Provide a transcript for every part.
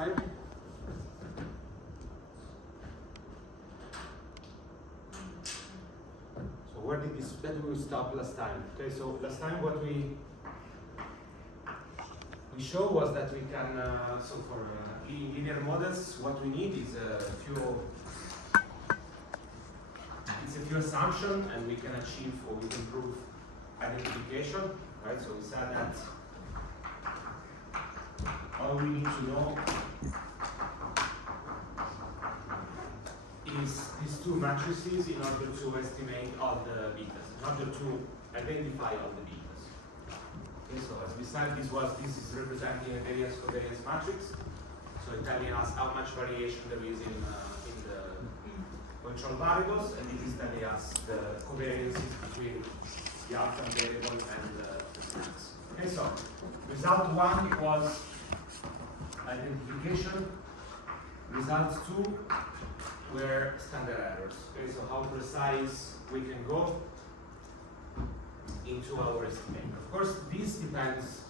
time? So where did we stop last time? Okay, so last time what we showed was that we can, so for linear models, what we need is a few assumptions, and we can achieve or we can prove identification, right? So we said that all we need to know is these two matrices in order to estimate all the betas, in order to identify all the betas. Okay, so as we said, this is representing a variance covariance matrix, so it's telling us how much variation there is in the control variables, and it is telling us the covariances between the outcome variable and the max. Okay, so result 1 was identification. Result 2 were standard errors. Okay, so how precise we can go into our estimate. Of course, this depends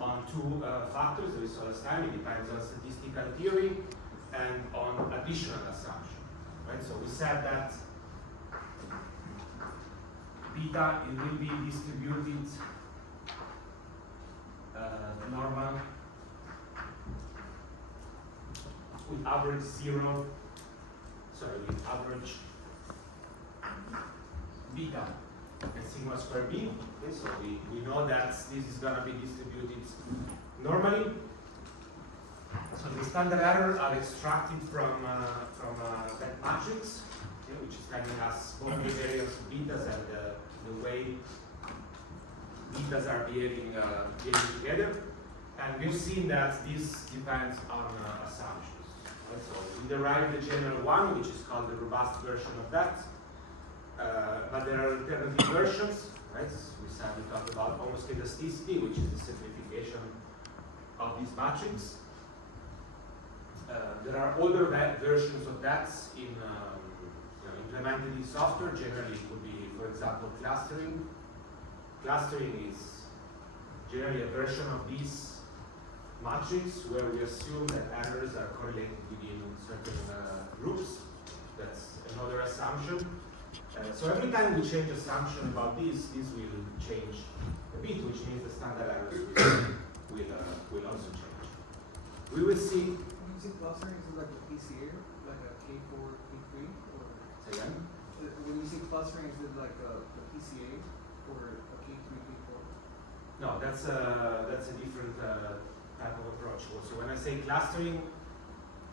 on two factors that we saw last time. It depends on statistical theory and on additional assumption. Right? So we said that beta it will be distributed normal with average 0. Sorry, with average beta and sigma square b. Okay, so we know that this is going to be distributed normally. So the standard errors are extracted from that matrix, okay, which is telling us both the variance of betas and the way betas are behaving together. And we've seen that this depends on assumptions. Right? So we derive the general one, which is called the robust version of that. But there are alternative versions. Right? We said we talked about homoscedasticity, which is the simplification of this matrix. There are other versions of that implemented in software. Generally, it would be, for example, clustering. Clustering is generally a version of this matrix where we assume that errors are correlated within certain groups. That's another assumption. So every time we change assumption about this will change a bit, which means the standard errors will also change. We will see. When you say clustering, is it like a PCA, like a K4, K3, or? Say again? When you say clustering, is it like a PCA or a K3, K4? No, that's a different type of approach. So when I say clustering,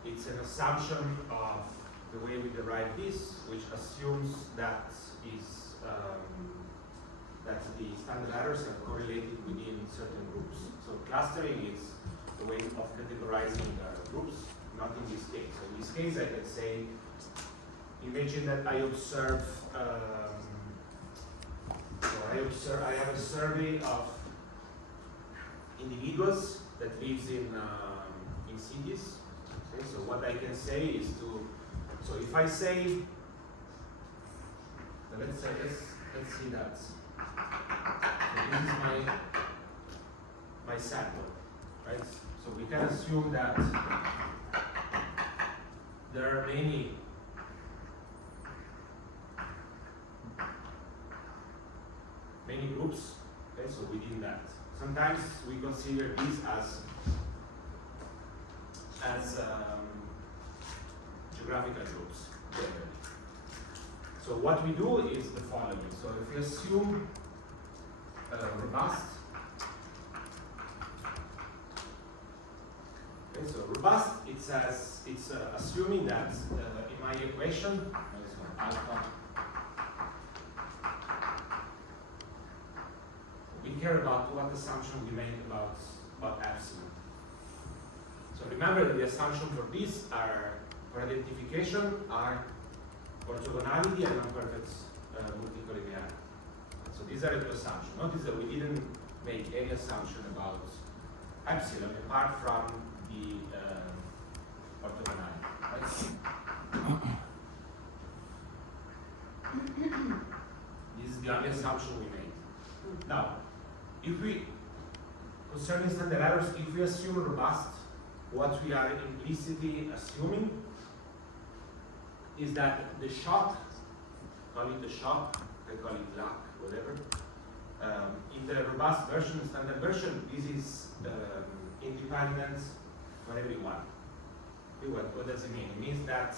it's an assumption of the way we derive this, which assumes that that the standard errors are correlated within certain groups. So clustering is the way of categorizing groups, not in this case. So in this case, I can say, imagine that I observe, I have a survey of individuals that lives in cities. Okay, so what I can say is so if I say, let's see that. So this is my sample, right? So we can assume that there are many groups. Okay, so within that, sometimes we consider this as geographical groups. So what we do is the following. So if we assume robust, okay, so robust, it's assuming that in my equation, alpha, we care about what assumption we make about epsilon. So remember the assumption for this for identification are orthogonality and non-perfect multicollinearity. So these are the two assumptions. Notice that we didn't make any assumption about epsilon apart from the orthogonality. Right? This is the only assumption we made. Now, if we, concerning standard errors, if we assume robust, what we are implicitly assuming is that the shock, call it a shock, I call it luck, whatever. In the robust version, standard version, this is independent for everyone. Okay, what does it mean? It means that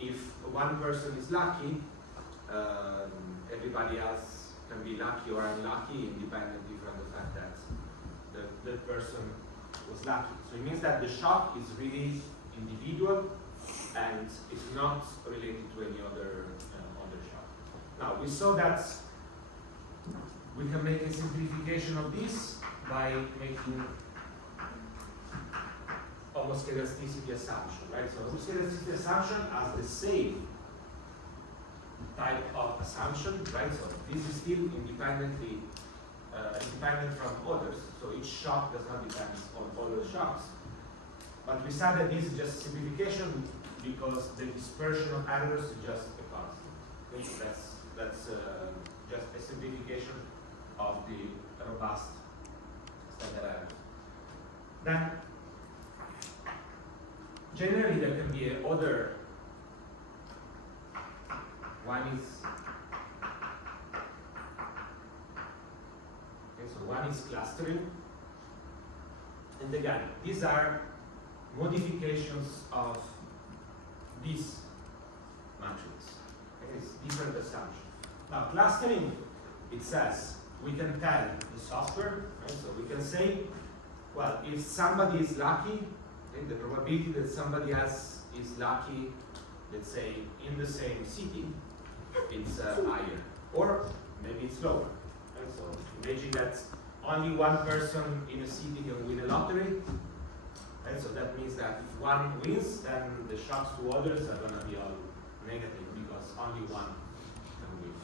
if one person is lucky, everybody else can be lucky or unlucky, independently from the fact that the person was lucky. So it means that the shock is really individual and it's not related to any other shock. Now, we saw that we can make a simplification of this by making homoscedasticity assumption, right? So homoscedasticity assumption has the same type of assumption, right? So this is still independent from others. So each shock does not depend on all the shocks. But we said that this is just simplification because the dispersion of errors is just a constant. Okay? So that's just a simplification of the robust standard errors. Then, generally there can be other. One is clustering, and again, these are modifications of this matrix. Okay? It's different assumptions. Now, clustering, it says we can tell the software, right? So we can say, well, if somebody is lucky, okay, the probability that somebody else is lucky, let's say in the same city, it's higher, or maybe it's lower. Right? So imagine that only one person in a city can win a lottery. Right? So that means that if one wins, then the shocks to others are going to be all negative because only one can win.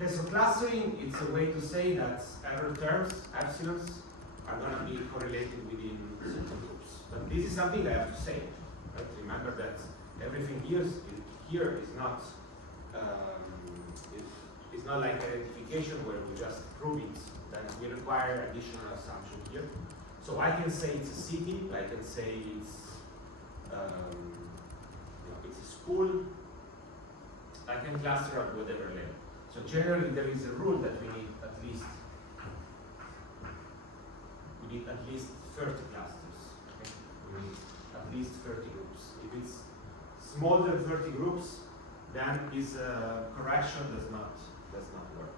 Okay, so clustering, it's a way to say that error terms, epsilons, are going to be correlated within certain groups. But this is something I have to say. Right? Remember that everything here is not it's not like identification where we just prove it. Then we require additional assumption here. So I can say it's a city. I can say it's it's a school. I can cluster at whatever level. So generally there is a rule that we need at least 30 clusters. Okay? We need at least 30 groups. If it's more than 30 groups, then this correction does not work.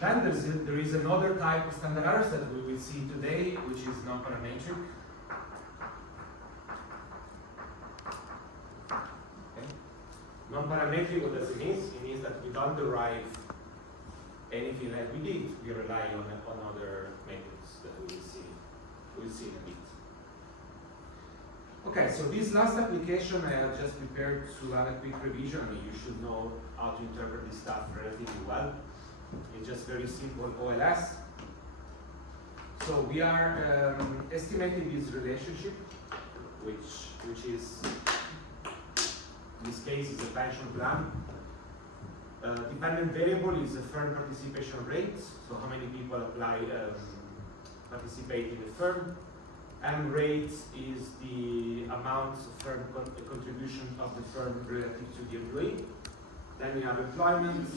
Then there is another type of standard errors that we will see today, which is non-parametric. Okay. Non-parametric, what does it mean? It means that we don't derive anything like we did. We rely on other methods that we will see in a bit. Okay, so this last application I have just prepared to have a quick revision. I mean, you should know how to interpret this stuff relatively well. It's just very simple OLS. So we are estimating this relationship, which is, in this case, is a pension plan. Dependent variable is the firm participation rate, so how many people participate in the firm. M rate is the amount of firm contribution of the firm relative to the employee. Then you have employment,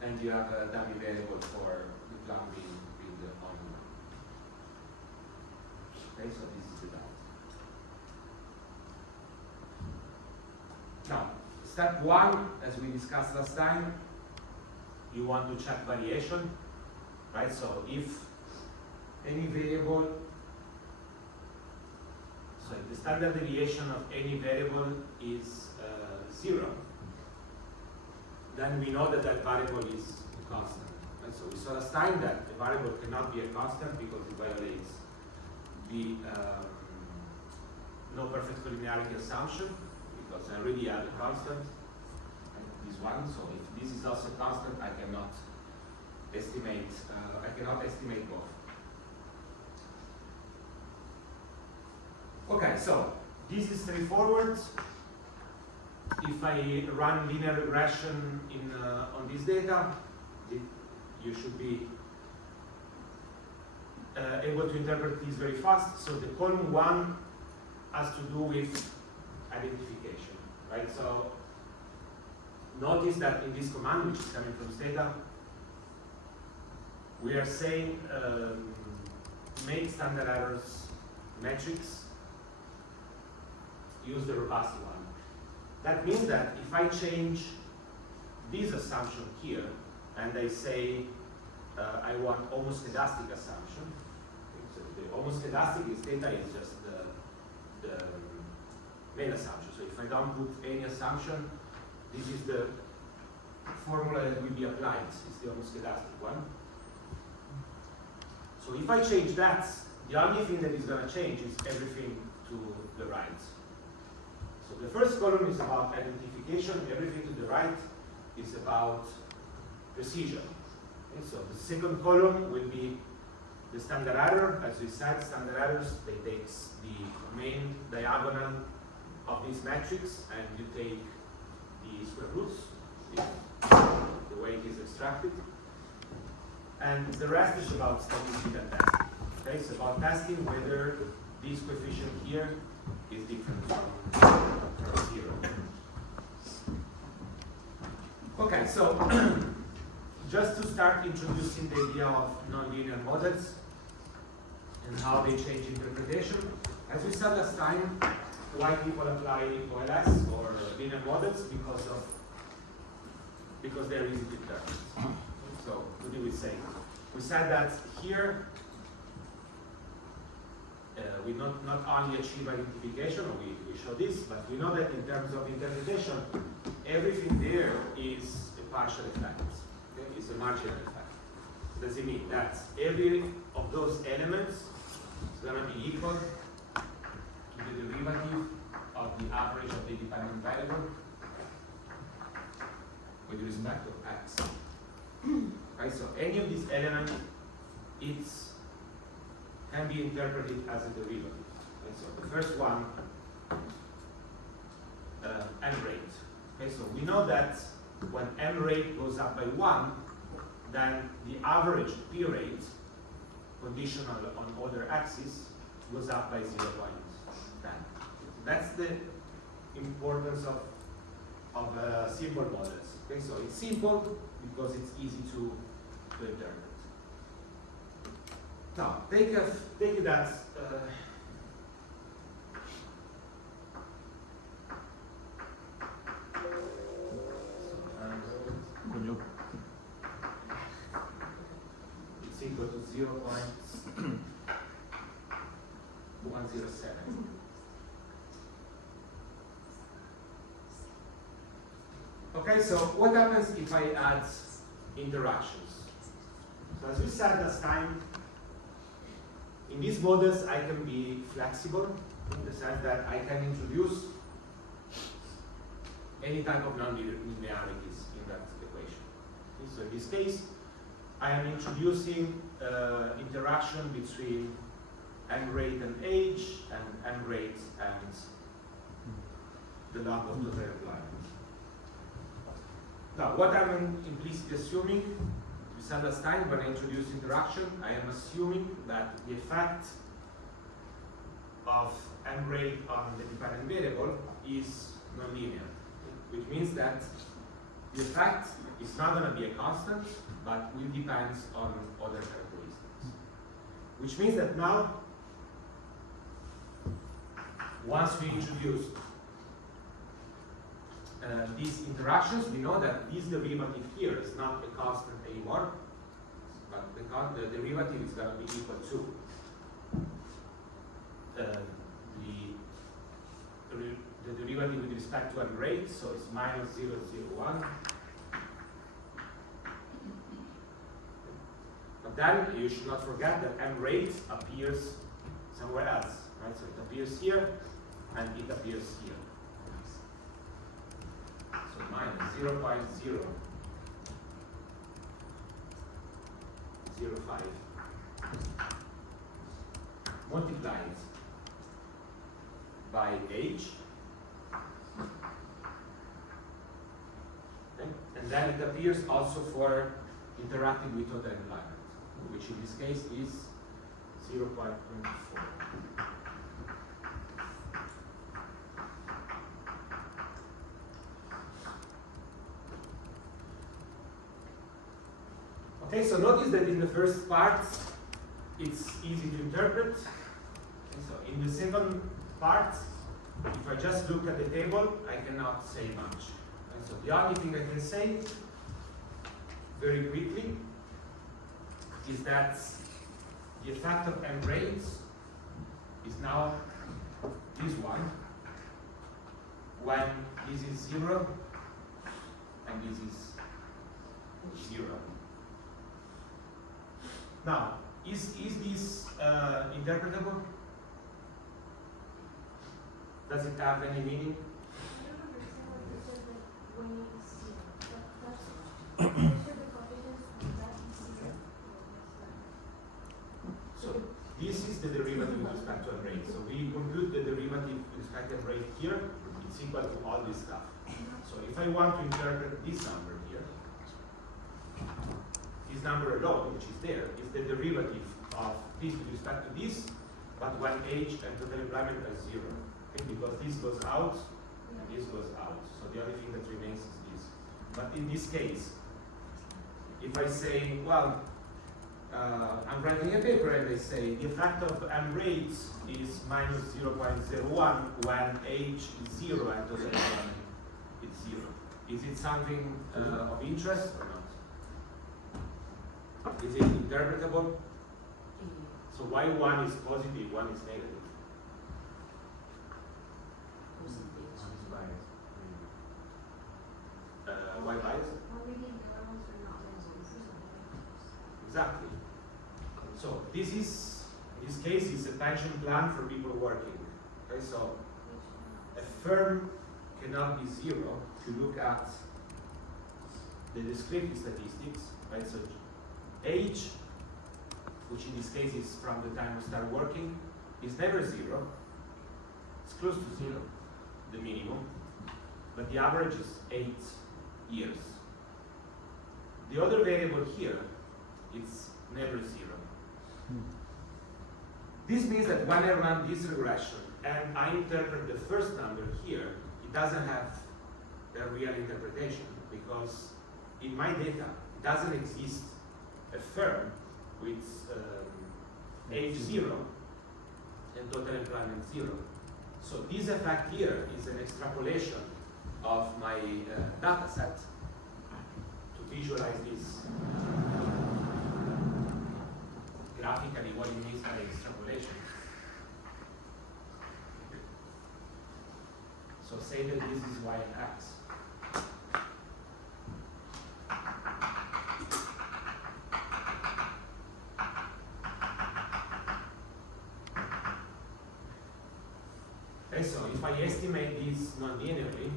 and you have a dummy variable for the plan being the only. Okay, so this is the data. Now, step one, as we discussed last time, you want to check variation, right? So if any variable, so if the standard deviation of any variable is 0, then we know that that variable is a constant. And so we saw last time that a variable cannot be a constant because it violates the no perfect collinearity assumption, because I already have a constant, this one. So if this is also a constant, I cannot estimate both. Okay, so this is straightforward. If I run linear regression on this data, you should be able to interpret these very fast. So the column 1 has to do with identification, right? So notice that in this command, which is coming from Stata, we are saying make standard errors metrics, use the robust one. That means that if I change this assumption here, and I say I want almost elastic assumption, so the almost elastic is theta is just the main assumption. So if I don't put any assumption, this is the formula that will be applied. It's the almost elastic one. So if I change that, the only thing that is going to change is everything to the right. So the first column is about identification. Everything to the right is about precision. Okay, so the second column will be the standard error. As we said, standard errors, they take the main diagonal of this matrix and you take the square roots, the way it is extracted. And the rest is about statistical testing. Okay, it's about testing whether this coefficient here is different from 0. Okay, so just to start introducing the idea of nonlinear models and how they change interpretation. As we said last time, why people apply OLS or linear models because they're easy to interpret. So what did we say? We said that here we not only achieve identification, we show this, but we know that in terms of interpretation, everything there is a partial effect. Okay? It's a marginal effect. Does it mean that every of those elements is going to be equal to the derivative of the average of the dependent variable with respect to x? Right, so any of these elements, can be interpreted as a derivative. Okay, so the first one, m rate. Okay, so we know that when m rate goes up by 1, then the average p rate, conditional on other axes, goes up by 0.10. That's the importance of simple models. Okay, so it's simple because it's easy to interpret. Now, take that it's equal to 0.107. Okay, so what happens if I add interactions? So as we said last time, in these models I can be flexible in the sense that I can introduce any type of non-linearities in that equation. Okay, so in this case, I am introducing interaction between m rate and age, and m rate and the log of total employment. Now, what I'm implicitly assuming, we said last time, when I introduce interaction, I am assuming that the effect of m rate on the dependent variable is nonlinear, which means that the effect is not going to be a constant, but will depend on other characteristics. Which means that now, once we introduce these interactions, we know that this derivative here is not a constant anymore, but the derivative is going to be equal to the derivative with respect to m rate, so it's minus 0.001. But then you should not forget that m rate appears somewhere else, right? So it appears here and it appears here. So minus 0.005 multiplied by age, okay? And then it appears also for interacting with other environment, which in this case is 0.24. Okay, so notice that in the first part, it's easy to interpret. And so in the second part, if I just look at the table, I cannot say much. And so the only thing I can say, very quickly, is that the effect of M rates is now this one, when this is 0 and this is 0. Now, is this interpretable? Does it have any meaning? I don't understand what you said, like, when you see that's measure the coefficients that you see. So this is the derivative with respect to a rate. So we compute the derivative with respect to a rate here. It's equal to all this stuff. So if I want to interpret this number here, this number alone, which is there, is the derivative of this with respect to this, but when age and total employment are 0. Okay? Because this goes out and this goes out. So the only thing that remains is this. But in this case, if I say, well, I'm writing a paper and I say the effect of M rates is minus 0.01 when age is 0 and total employment is 0. Is it something of interest or not? Is it interpretable? So why one is positive, one is negative? Why bias? Exactly. So this case is a pension plan for people working. Okay, so a firm cannot be 0 if you look at the descriptive statistics, right? So age, which in this case is from the time we start working, is never 0. It's close to 0, the minimum, but the average is 8 years. The other variable here, it's never 0. This means that when I run this regression and I interpret the first number here, it doesn't have a real interpretation, because in my data, it doesn't exist a firm with age 0 and total employment 0. So this effect here is an extrapolation of my data set to visualize this graphically, what it means by extrapolation. So say that this is y and x. Okay, so if I estimate this non-linearly,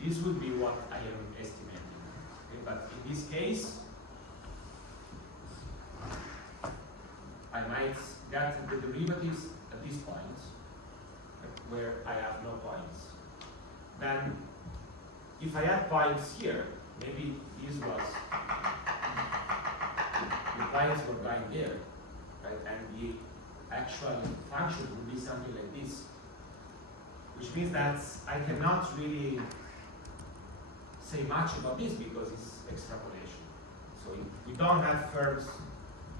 this would be what I am estimating. Okay, but in this case, I might get the derivatives at this point, where I have no points. Then, if I had points here, maybe this was, the points were going there, right? And the actual function would be something like this, which means that I cannot really say much about this because it's extrapolation. So we don't have firms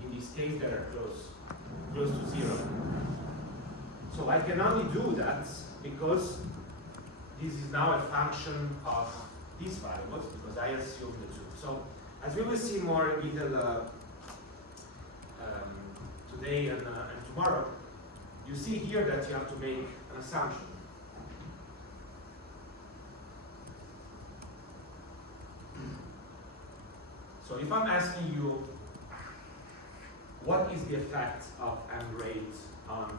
in this case that are close to 0. So I can only do that because this is now a function of these variables, because I assume the two. So as we will see more in detail today and tomorrow, you see here that you have to make an assumption. So if I'm asking you, what is the effect of M rate on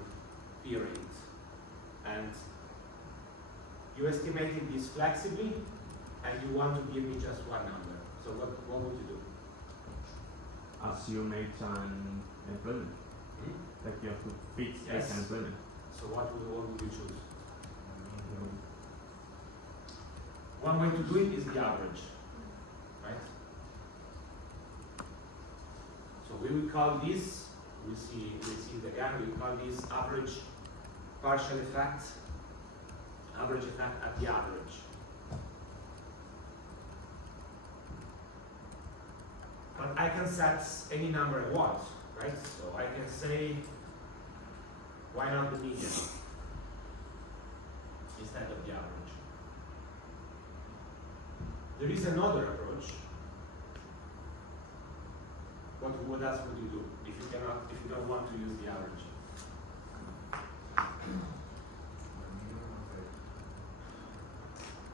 P rate? And you estimated this flexibly, and you want to give me just one number. So what would you do? Assume age and employment. Like you have to fix age and employment. So what would you choose? One way to do it is the average, right? So we will call this, we see it again, we call this average partial effect at the average. But I can set any number I want, right? So I can say, why not the median instead of the average? There is another approach. What else would you do if you don't want to use the average?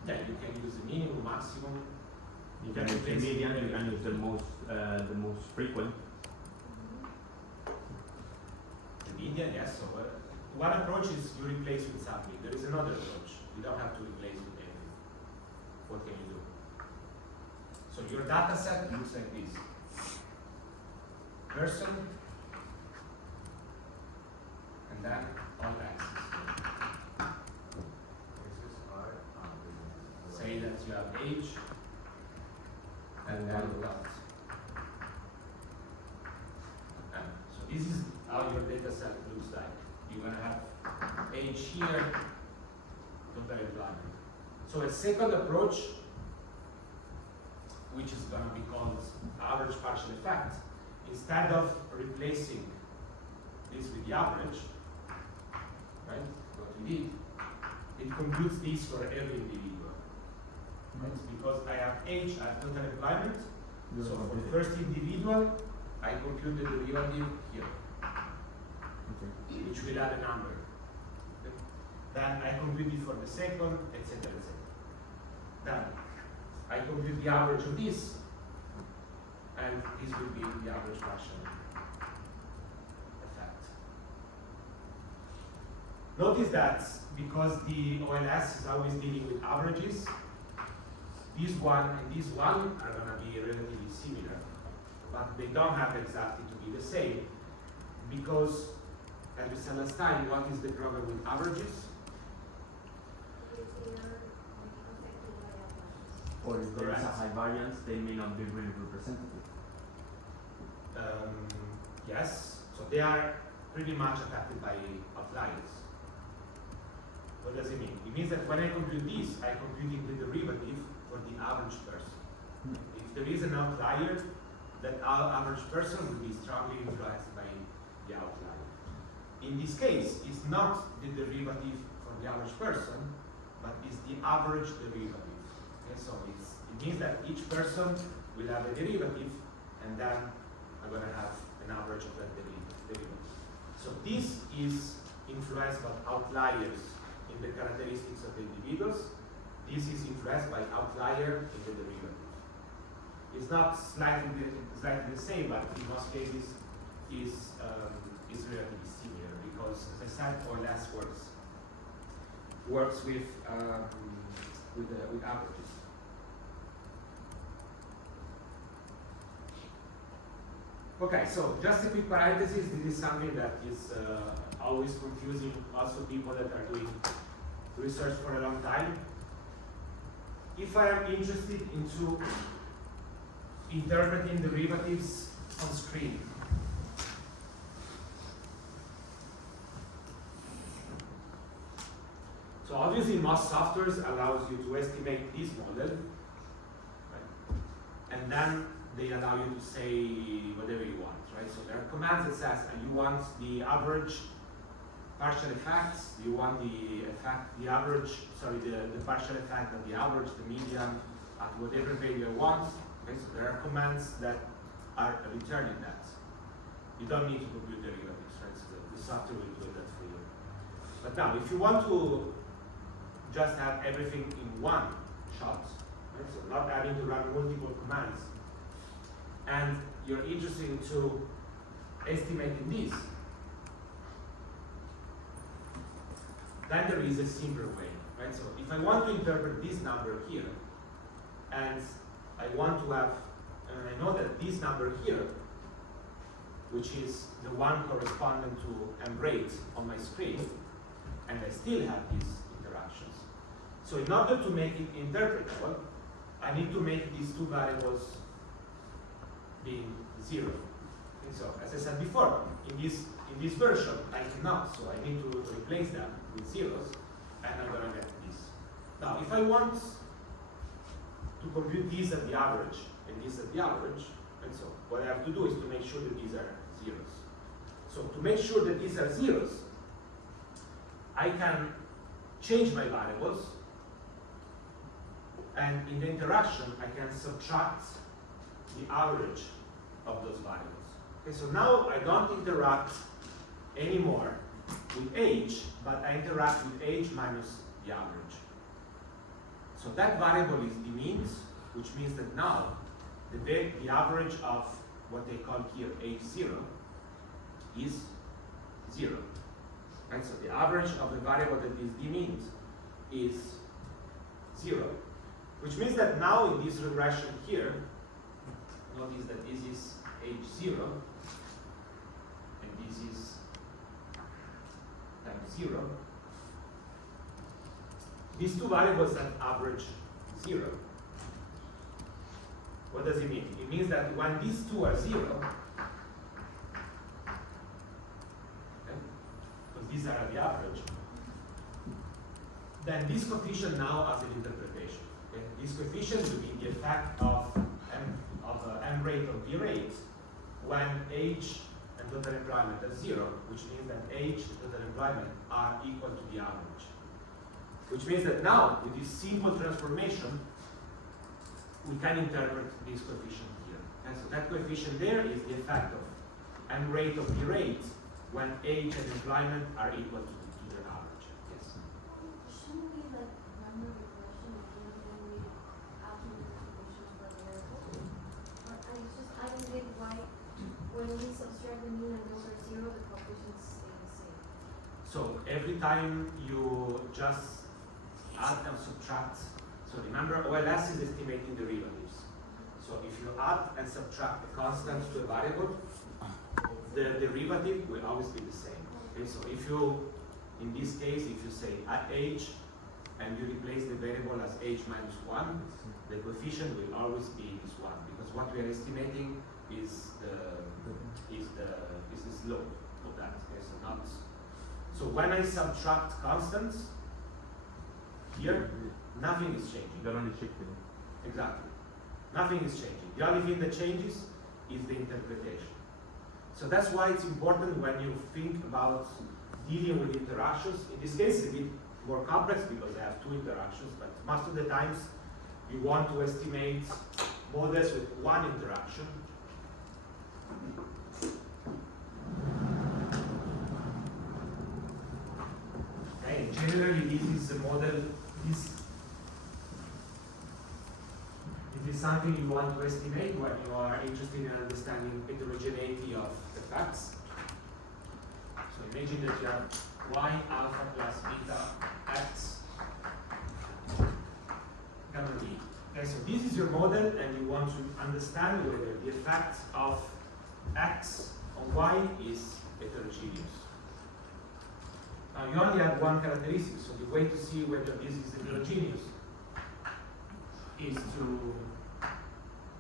Yeah, you can use the minimum, maximum. You can use the median, you can use the most frequent. The median, yes. So one approach is you replace with something. There is another approach. You don't have to replace with anything. What can you do? So your data set looks like this. Person, and then all axes. Say that you have age, and then what? So this is how your data set looks like. You're gonna have age here, total employment. So a second approach, which is gonna be called average partial effect, instead of replacing this with the average, right? What we did, it computes this for every individual. Right? Because I have age, I have total employment. So for the first individual, I compute the derivative here, which will add a number. Then I compute it for the second, etc., etc. Then I compute the average of this, and this will be the average partial effect. Notice that because the OLS is always dealing with averages, this one and this one are going to be relatively similar, but they don't have exactly to be the same, because as we said last time, what is the problem with averages? Or if there is a high variance, they may not be really representative. Yes, so they are pretty much affected by outliers. What does it mean? It means that when I compute this, I compute the derivative for the average person. If there is an outlier, that average person will be strongly influenced by the outlier. In this case, it's not the derivative for the average person, but it's the average derivative. Okay, so it means that each person will have a derivative, and then I'm going to have an average of that derivative. So this is influenced by outliers in the characteristics of the individuals. This is influenced by outlier in the derivative. It's not slightly the same, but in most cases is relatively similar, because, as I said, OLS works with averages. Okay, so just a quick parenthesis. This is something that is always confusing also people that are doing research for a long time. If I am interested into interpreting derivatives on screen, so obviously most softwares allows you to estimate this model, right? And then they allow you to say whatever you want, right? So there are commands that says you want the average partial effects, you want the partial effect of the average, the median, at whatever value you want. Okay, so there are commands that are returning that. You don't need to compute derivatives, right? So the software will do that for you. But now, if you want to just have everything in one shot, right? So not having to run multiple commands, and you're interested into estimating this, then there is a simpler way, right? So if I want to interpret this number here, and I want to have, and I know that this number here, which is the one corresponding to M rate on my screen, and I still have these interactions. So in order to make it interpretable, I need to make these two variables being 0. And so, as I said before, in this version, I cannot, so I need to replace them with zeros, and I'm gonna get this. Now, if I want to compute these at the average, and this at the average, and so, what I have to do is to make sure that these are zeros. So to make sure that these are zeros, I can change my variables, and in the interaction, I can subtract the average of those variables. Okay, so now I don't interact anymore with age, but I interact with age minus the average. So that variable is the means, which means that now the average of what they call here age 0 is 0. And so the average of the variable that is the means is 0. Which means that now in this regression here, notice that this is age 0, and this is time 0. These two variables have average 0. What does it mean? It means that when these two are 0, okay, because these are the average, then this coefficient now has an interpretation. Okay? This coefficient will be the effect of M rate or B rate when age and total employment are 0, which means that age and total employment are equal to the average. Which means that now, with this simple transformation, we can interpret this coefficient here. And so that coefficient there is the effect of M rate of B rate when age and employment are equal to the average. Yes? Shouldn't we like run the regression again when we add the interpretation of the variable? Or I don't get why when we subtract the mean and those are 0, the coefficients stay the same. So every time you just add and subtract, so remember OLS is estimating derivatives. So if you add and subtract the constant to a variable, the derivative will always be the same. Okay, so if you, in this case, if you say at age and you replace the variable as age minus 1, the coefficient will always be this 1, because what we are estimating is the slope of that. Okay, so not. So when I subtract constants here, nothing is changing. They're only shifting. Exactly. Nothing is changing. The only thing that changes is the interpretation. So that's why it's important when you think about dealing with interactions. In this case, it's a bit more complex because I have two interactions, but most of the times you want to estimate models with one interaction. Okay, generally this is a model, this is something you want to estimate when you are interested in understanding heterogeneity of effects. So imagine that you have y alpha plus beta x gamma b. Okay, so this is your model and you want to understand whether the effect of x on y is heterogeneous. Now you only have one characteristic, so the way to see whether this is heterogeneous is to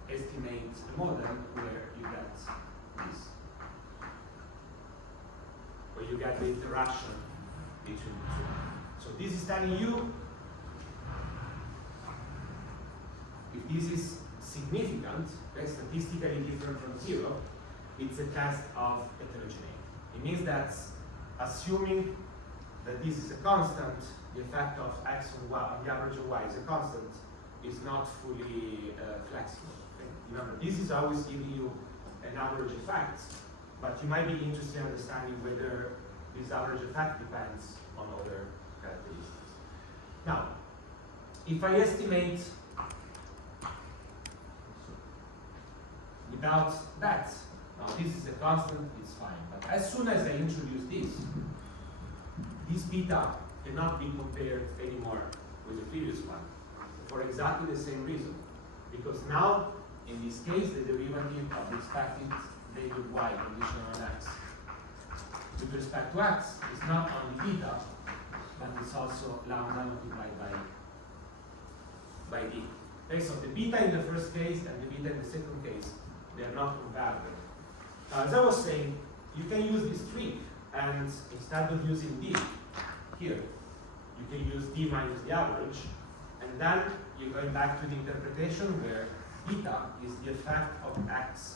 estimate the model where you get this, where you get the interaction between the two. So this is telling you if this is significant, okay, statistically different from 0, it's a test of heterogeneity. It means that assuming that this is a constant, the effect of x on y, on the average of y is a constant, is not fully flexible. Okay? Remember, this is always giving you an average effect, but you might be interested in understanding whether this average effect depends on other characteristics. Now, if I estimate without that, now this is a constant, it's fine. But as soon as I introduce this beta cannot be compared anymore with the previous one for exactly the same reason. Because now, in this case, the derivative of the expected value y conditional on x with respect to x is not only beta, but it's also lambda multiplied by by D. Okay, so the beta in the first case and the beta in the second case, they are not comparable. As I was saying, you can use this trick, and instead of using D here, you can use D minus the average, and then you're going back to the interpretation where beta is the effect of X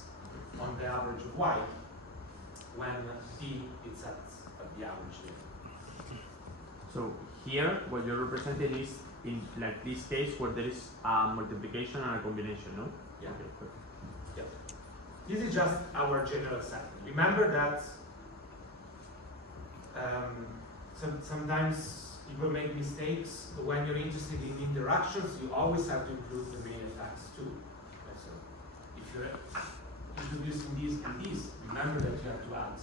on the average of Y when D is at the average here. So here, what you're representing is in like this case where there is a multiplication and a combination, no? Yeah. Okay, perfect. Yeah. This is just our general setting. Remember that sometimes people make mistakes. When you're interested in interactions, you always have to include the main effects too. Okay, so if you're introducing these and these, remember that you have to add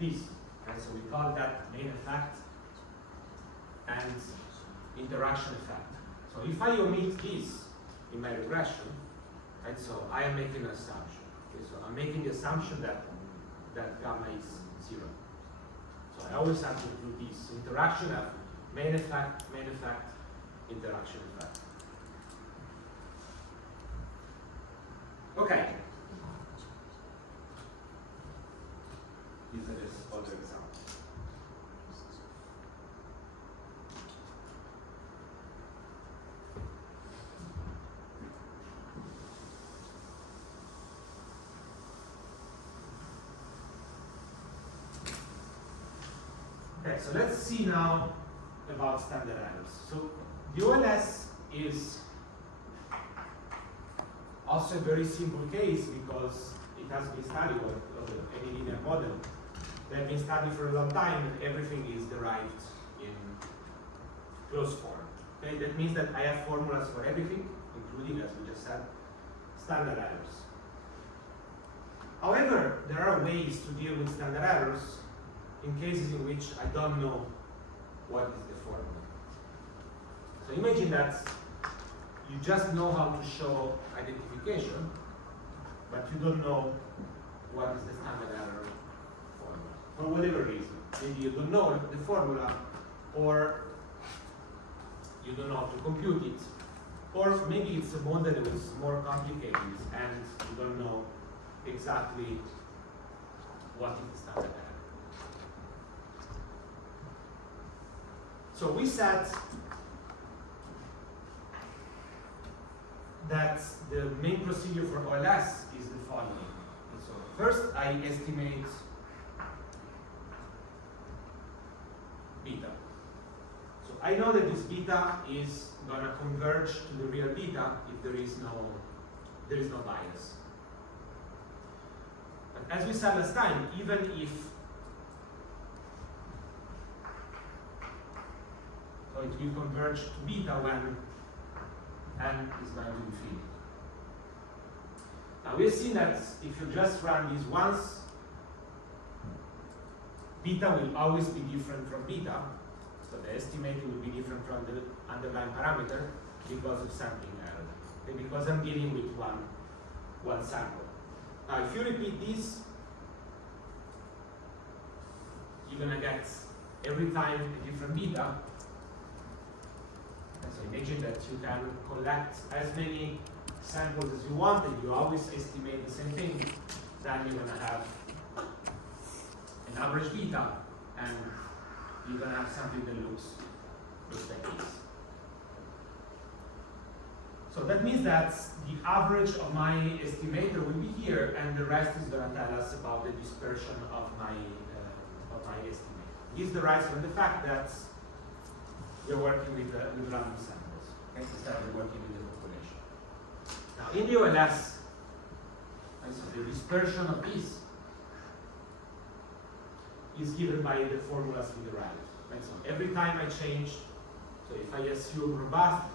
these. Okay, so we call that main effect and interaction effect. So if I omit this in my regression, right, so I am making an assumption. Okay, so I'm making the assumption that gamma is 0. So I always have to include this interaction of main effect, interaction effect. Okay. These are just other examples. Okay, so let's see now about standard errors. So the OLS is also a very simple case because it has been studied, or any linear model. They have been studied for a long time, and everything is derived in closed form. Okay, that means that I have formulas for everything, including, as we just said, standard errors. However, there are ways to deal with standard errors in cases in which I don't know what is the formula. So imagine that you just know how to show identification, but you don't know what is the standard error formula. For whatever reason. Maybe you don't know the formula, or you don't know how to compute it, or maybe it's a model that is more complicated and you don't know exactly what is the standard error. So we said that the main procedure for OLS is the following. And so first I estimate beta. So I know that this beta is going to converge to the real beta if there is no bias. But as we said last time, even if so it will converge to beta when n is going to infinity. Now we've seen that if you just run this once, beta will always be different from beta. So the estimating will be different from the underlying parameter because of sampling error. Okay, because I'm dealing with one sample. Now if you repeat this, you're gonna get every time a different beta. So imagine that you can collect as many samples as you want and you always estimate the same thing, then you're going to have an average beta and you're going to have something that looks like this. So that means that the average of my estimator will be here and the rest is going to tell us about the dispersion of my estimate. This derives from the fact that we're working with random samples, okay, instead of working with the population. Now, in the OLS, so the dispersion of this is given by the formulas we derived. Right? So every time I change, so if I assume robust,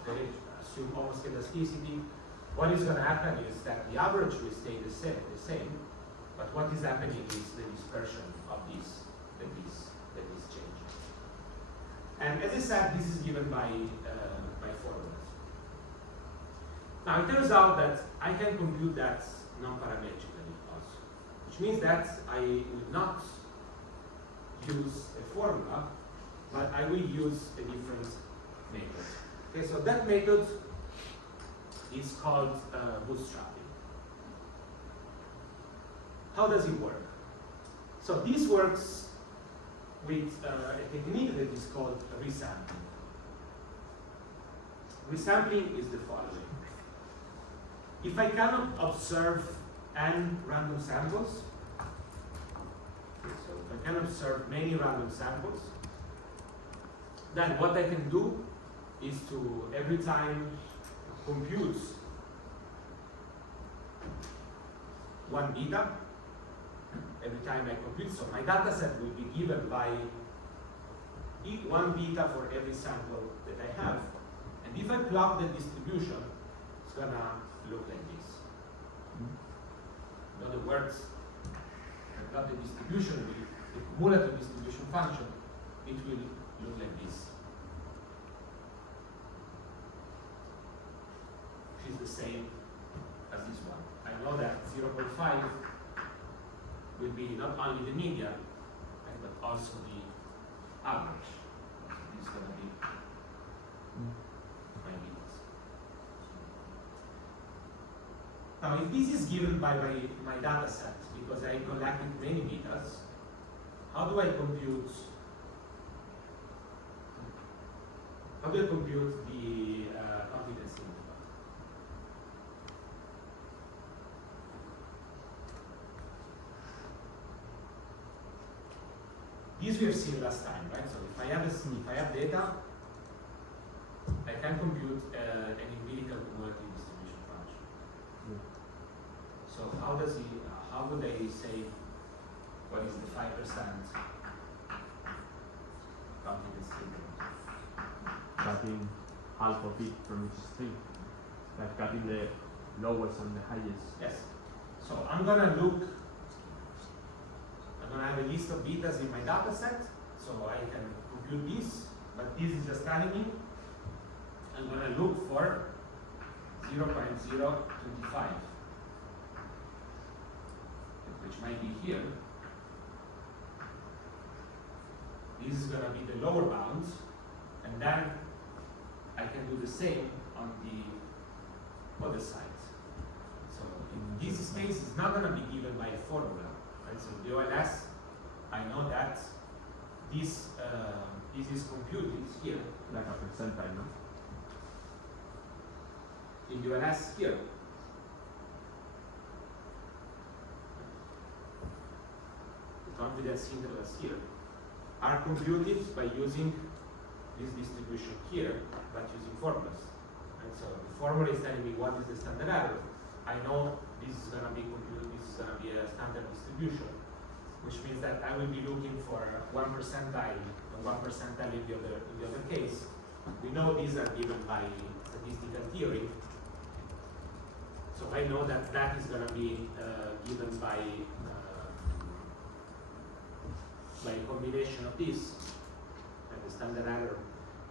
assume almost elasticity, what is going to happen is that the average will stay the same, but what is happening is the dispersion of this that is changing. And as I said, this is given by formulas. Now it turns out that I can compute that non-parametrically also, which means that I will not use a formula, but I will use a different method. Okay, so that method is called bootstrapping. How does it work? So this works with a technique that is called resampling. Resampling is the following. If I cannot observe n random samples, so if I can observe many random samples, then what I can do is to every time compute one beta. Every time I compute, so my data set will be given by one beta for every sample that I have. And if I plot the distribution, it's gonna look like this. In other words, I plot the distribution with the cumulative distribution function, it will look like this. Which is the same as this one. I know that 0.5 will be not only the median, right, but also the average. This is going to be my medians. Now, if this is given by my data set, because I collected many betas, how do I compute the confidence interval? This we have seen last time, right? So if I have data, I can compute an empirical cumulative distribution function. So how would I say what is the 5% confidence interval? Cutting half of it from each string. Like cutting the lowest and the highest. Yes. So I'm gonna have a list of betas in my data set, so I can compute this, but this is just telling me I'm gonna look for 0.025, which might be here. This is gonna be the lower bound, and then I can do the same on the other side. So in this case, it's not gonna be given by a formula. Right, so the OLS, I know that this is computed here. Like a percentile, no? In the OLS here. The confidence intervals here are computed by using this distribution here, but using formulas. And so the formula is telling me what is the standard error. I know this is going to be computed, this is going to be a standard distribution, which means that I will be looking for 1 percentile and 1 percentile in the other case. We know these are given by statistical theory, so I know that that is going to be given by a combination of this, like the standard error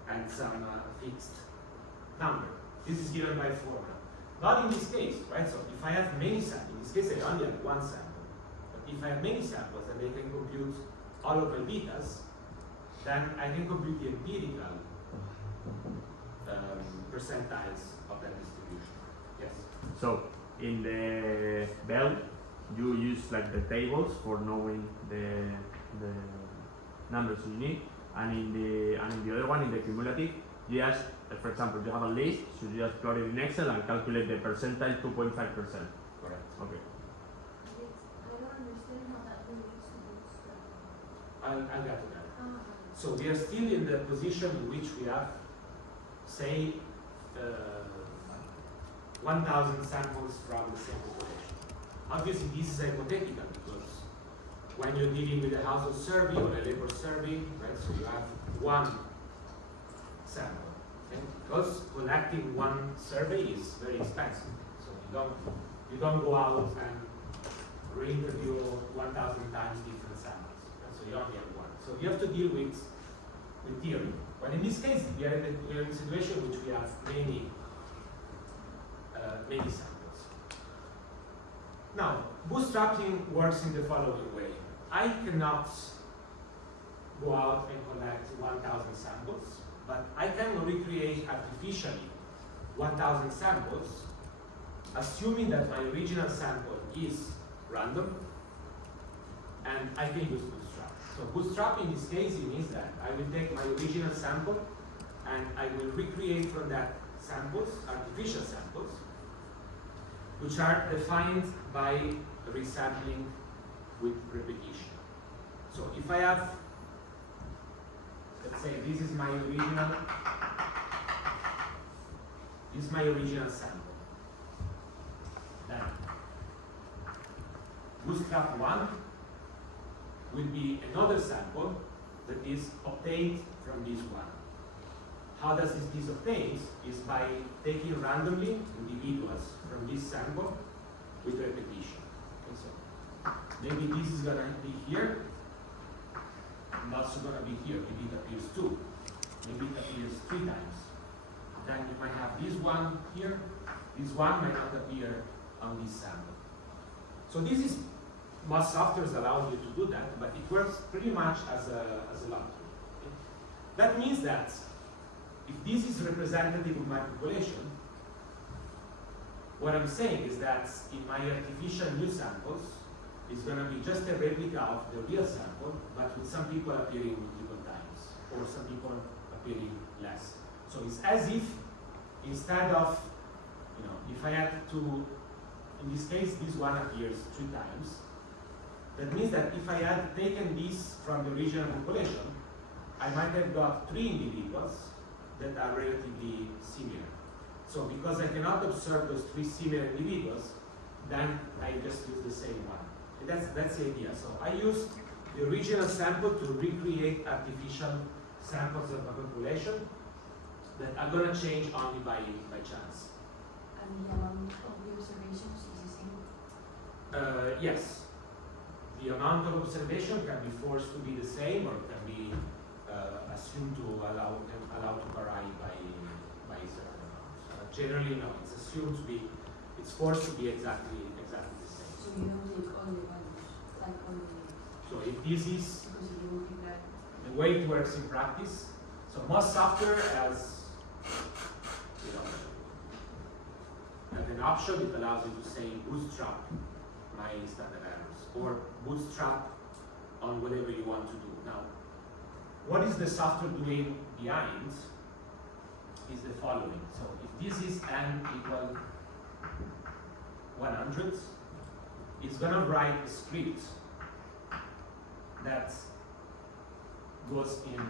and some fixed number. This is given by formula. Not in this case, right? So if I have many samples, in this case I only have one sample. But if I have many samples and I can compute all of my betas, then I can compute the empirical percentiles of that distribution. Yes? So in the belt, you use like the tables for knowing the numbers you need, and in the other one, in the cumulative, you just, for example, you have a list, so you just plot it in Excel and calculate the percentile 2.5%. Correct. Okay. I don't understand how that relates to bootstrap. I'll get to that. So we are still in the position in which we have, say, 1,000 samples from the same population. Obviously, this is hypothetical because when you're dealing with a household survey or a labor survey, right, so you have one sample. Okay? Because collecting one survey is very expensive. So you don't go out and re-interview 1,000 times different samples. And so you only have one. So you have to deal with theory. But in this case, we are in a situation in which we have many samples. Now, bootstrapping works in the following way. I cannot go out and collect 1,000 samples, but I can recreate artificially 1,000 samples assuming that my original sample is random, and I can use bootstrap. So bootstrap in this case, it means that I will take my original sample and I will recreate from that samples, artificial samples, which are defined by resampling with repetition. So if I have, let's say this is my original sample. Then bootstrap 1 will be another sample that is obtained from this one. How does this obtained? Is by taking randomly individuals from this sample with repetition. Okay, so maybe this is gonna be here, and also gonna be here. Maybe it appears 2. Maybe it appears 3 times. Then you might have this one here. This one might not appear on this sample. So this is, most softwares allow you to do that, but it works pretty much as a lottery. Okay? That means that if this is representative of my population, what I'm saying is that in my artificial new samples, it's going to be just a replica of the real sample, but with some people appearing multiple times, or some people appearing less. So it's as if, instead of, if I had to, in this case, this one appears 3 times. That means that if I had taken this from the original population, I might have got 3 individuals that are relatively similar. So because I cannot observe those 3 similar individuals, then I just use the same one. And that's the idea. So I use the original sample to recreate artificial samples of a population that are going to change only by chance. And the amount of the observations is the same? Yes. The amount of observation can be forced to be the same, or can be assumed to allow to vary by a certain amount. Generally, no. It's assumed to be, it's forced to be exactly the same. So you don't take all the values, like all the, So if this is because if you multiply, the way it works in practice, so most software has, as an option, it allows you to say bootstrap my standard errors, or bootstrap on whatever you want to do. Now, what is the software doing behind is the following. So if this is n equal 100, it's going to write a script that goes in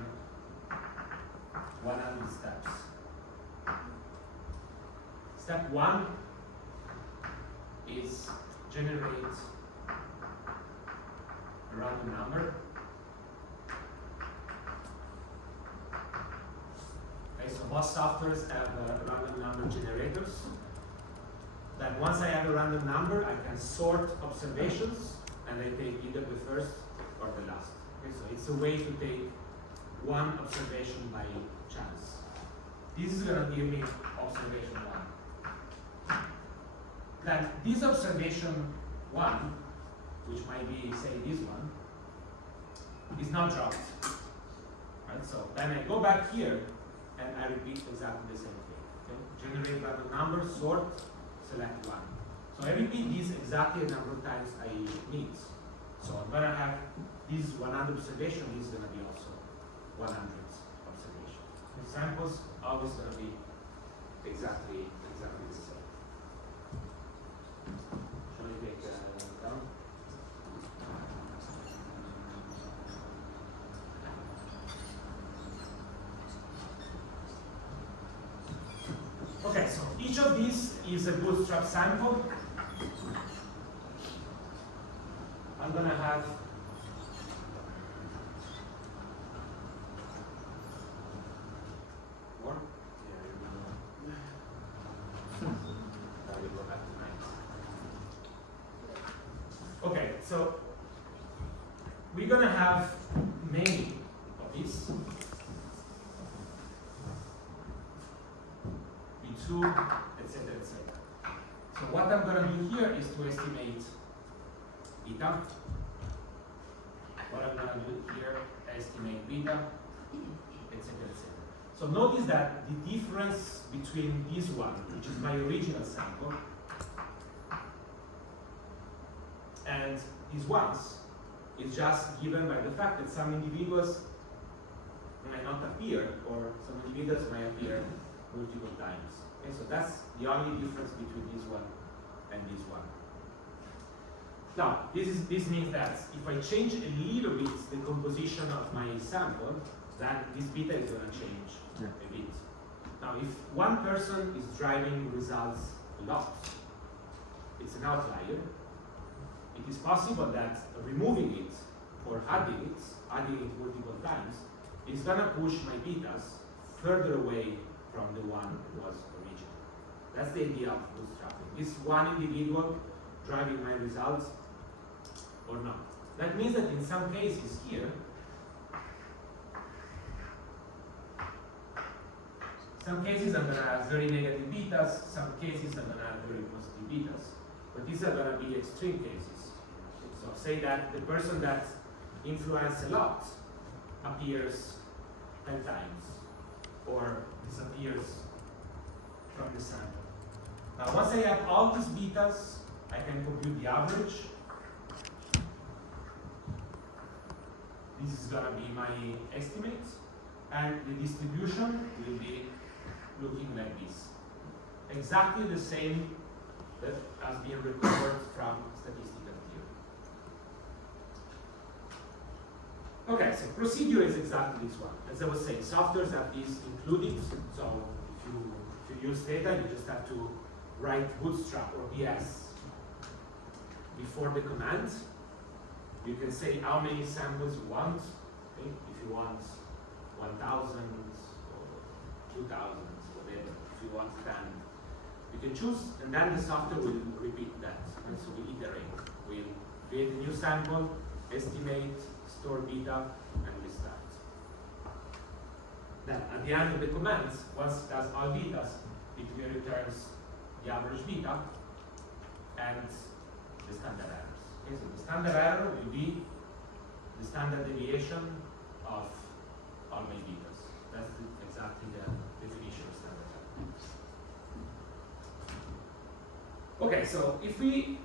100 steps. Step 1 is generate a random number. Okay, so most softwares have random number generators. Then once I have a random number, I can sort observations, and I take either the first or the last. Okay, so it's a way to take one observation by chance. This is going to give me observation 1. Then this observation 1, which might be, say, this one, is not dropped. Right? So then I go back here and I repeat exactly the same thing. Okay? Generate random number, sort, select 1. So I repeat this exactly the number of times I need. So I'm gonna have this 100 observation, this is gonna be also 100 observation. The samples always gonna be exactly the same. Shall we take down? Okay, so each of these is a bootstrap sample. I'm gonna have more. Okay, so we're gonna have many of these. B2, etc., etc. So what I'm gonna do here is to estimate beta. What I'm gonna do here, estimate beta, etc., etc. So notice that the difference between this one, which is my original sample, And these ones is just given by the fact that some individuals might not appear, or some individuals might appear multiple times. Okay, so that's the only difference between this one and this one. Now, this means that if I change a little bit the composition of my sample, then this beta is going to change a bit. Now, if one person is driving results a lot, it's an outlier. It is possible that removing it or adding it multiple times, is going to push my betas further away from the one that was original. That's the idea of bootstrapping. Is one individual driving my results or not? That means that in some cases here, some cases I'm going to have very negative betas, some cases I'm going to have very positive betas. But these are going to be extreme cases. So say that the person that influenced a lot appears 10 times or disappears from the sample. Now once I have all these betas, I can compute the average. This is going to be my estimate, and the distribution will be looking like this. Exactly the same that has been recovered from statistical theory. Okay, so procedure is exactly this one. As I was saying, softwares have this included. So if you use data, you just have to write bootstrap or BS before the command. You can say how many samples you want. Okay? If you want 1,000 or 2,000, whatever. If you want 10, you can choose, and then the software will repeat that. And so we iterate. We'll create a new sample, estimate, store beta, and restart. Then at the end of the command, once it does all betas, it will returns the average beta and the standard errors. Okay, so the standard error will be the standard deviation of all my betas. That's exactly the definition of standard error. Okay, so if we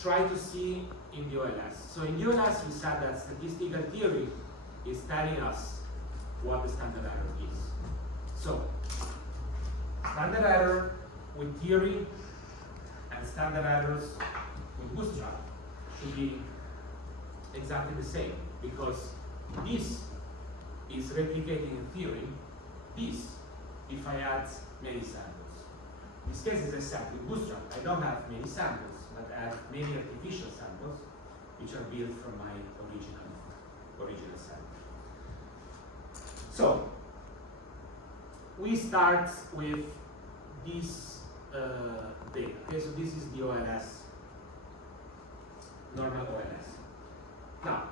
try to see in the OLS. So in the OLS, we said that statistical theory is telling us what the standard error is. So standard error with theory and standard errors with bootstrap should be exactly the same, because this is replicating in theory this if I add many samples. In this case, as I said, with bootstrap, I don't have many samples, but I have many artificial samples which are built from my original sample. So we start with this data. Okay, so this is the OLS, normal OLS. Now,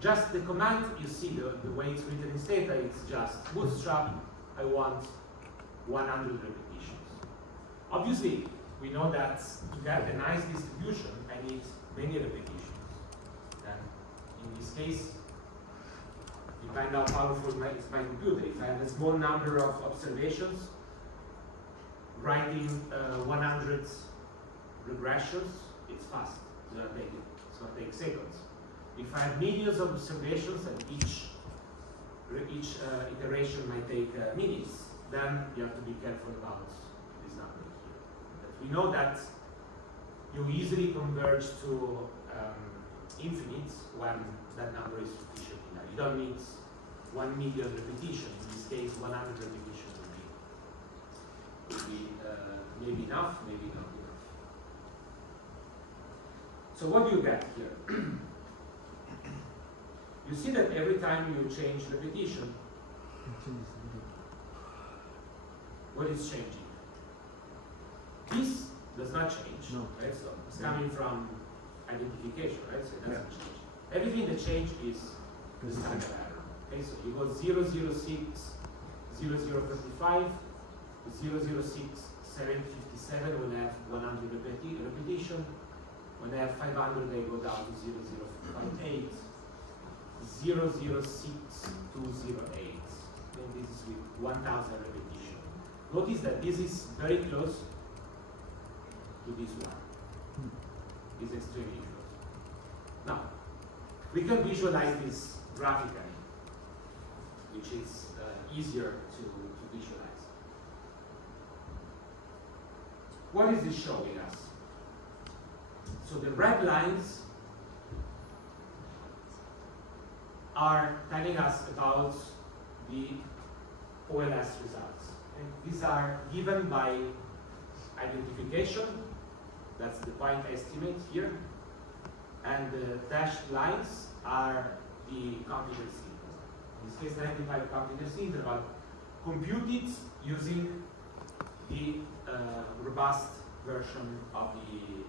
just the command, you see the way it's written in data, it's just bootstrap, I want 100 repetitions. Obviously, we know that to get a nice distribution, I need many repetitions. And in this case, depending how powerful is my computer. If I have a small number of observations, writing 100 regressions, it's fast. It's going to take seconds. If I have millions of observations and each iteration might take minutes, then you have to be careful about this number here. But we know that you easily converge to infinite when that number is sufficiently large. You don't need 1 million repetitions. In this case, 100 repetitions would be maybe enough, maybe not enough. So what do you get here? You see that every time you change repetition, what is changing? This does not change, no. Right? So it's coming from identification, right? So it doesn't change. Everything that changes is the standard error. Okay, so you go 006, 0035, 006, 757 when I have 100 repetition. When I have 500, I go down to 0058. 006208. And this is with 1000 repetition. Notice that this is very close to this one. It's extremely close. Now, we can visualize this graphically, which is easier to visualize. What is this showing us? So the red lines are telling us about the OLS results. Okay? These are given by identification, that's the point estimate here, and the dashed lines are the confidence interval. In this case, 95 confidence interval computed using the robust version of the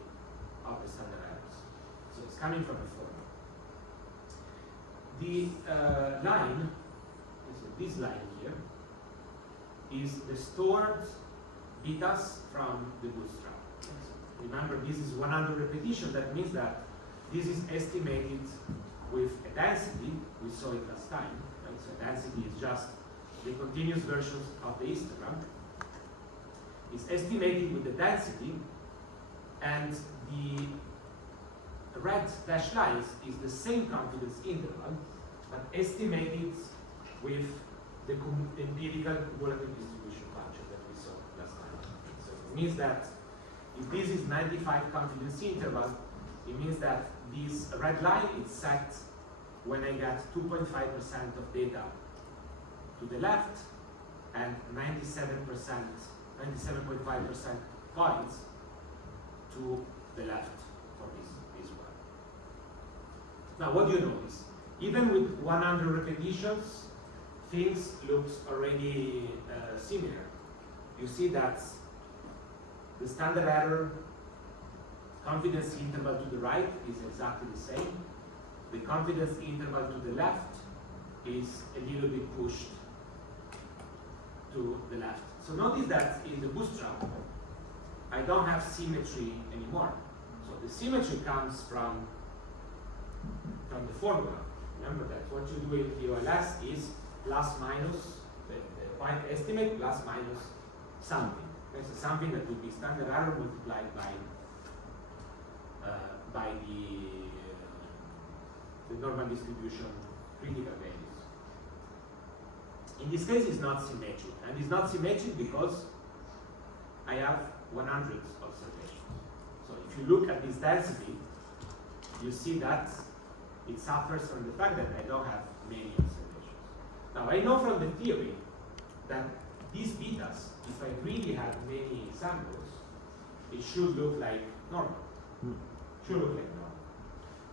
standard errors. So it's coming from the formula. The line, so this line here, is the stored betas from the bootstrap. So remember, this is 100 repetition. That means that this is estimated with a density. We saw it last time. Right? So density is just the continuous version of the histogram. It's estimated with the density, and the red dashed lines is the same confidence interval, but estimated with the empirical cumulative distribution function that we saw last time. So it means that if this is 95 confidence interval, it means that this red line is set when I get 2.5% of data to the left and 97.5% points to the left for this one. Now, what do you notice? Even with 100 repetitions, things looks already similar. You see that the standard error confidence interval to the right is exactly the same. The confidence interval to the left is a little bit pushed to the left. So notice that in the bootstrap, I don't have symmetry anymore. So the symmetry comes from the formula. Remember that what you do in the OLS is plus minus the point estimate plus minus something. Okay, so something that would be standard error multiplied by the normal distribution critical values. In this case, it's not symmetric, and it's not symmetric because I have 100 observations. So if you look at this density, you see that it suffers from the fact that I don't have many observations. Now, I know from the theory that these betas, if I really had many samples, it should look like normal. Should look like normal.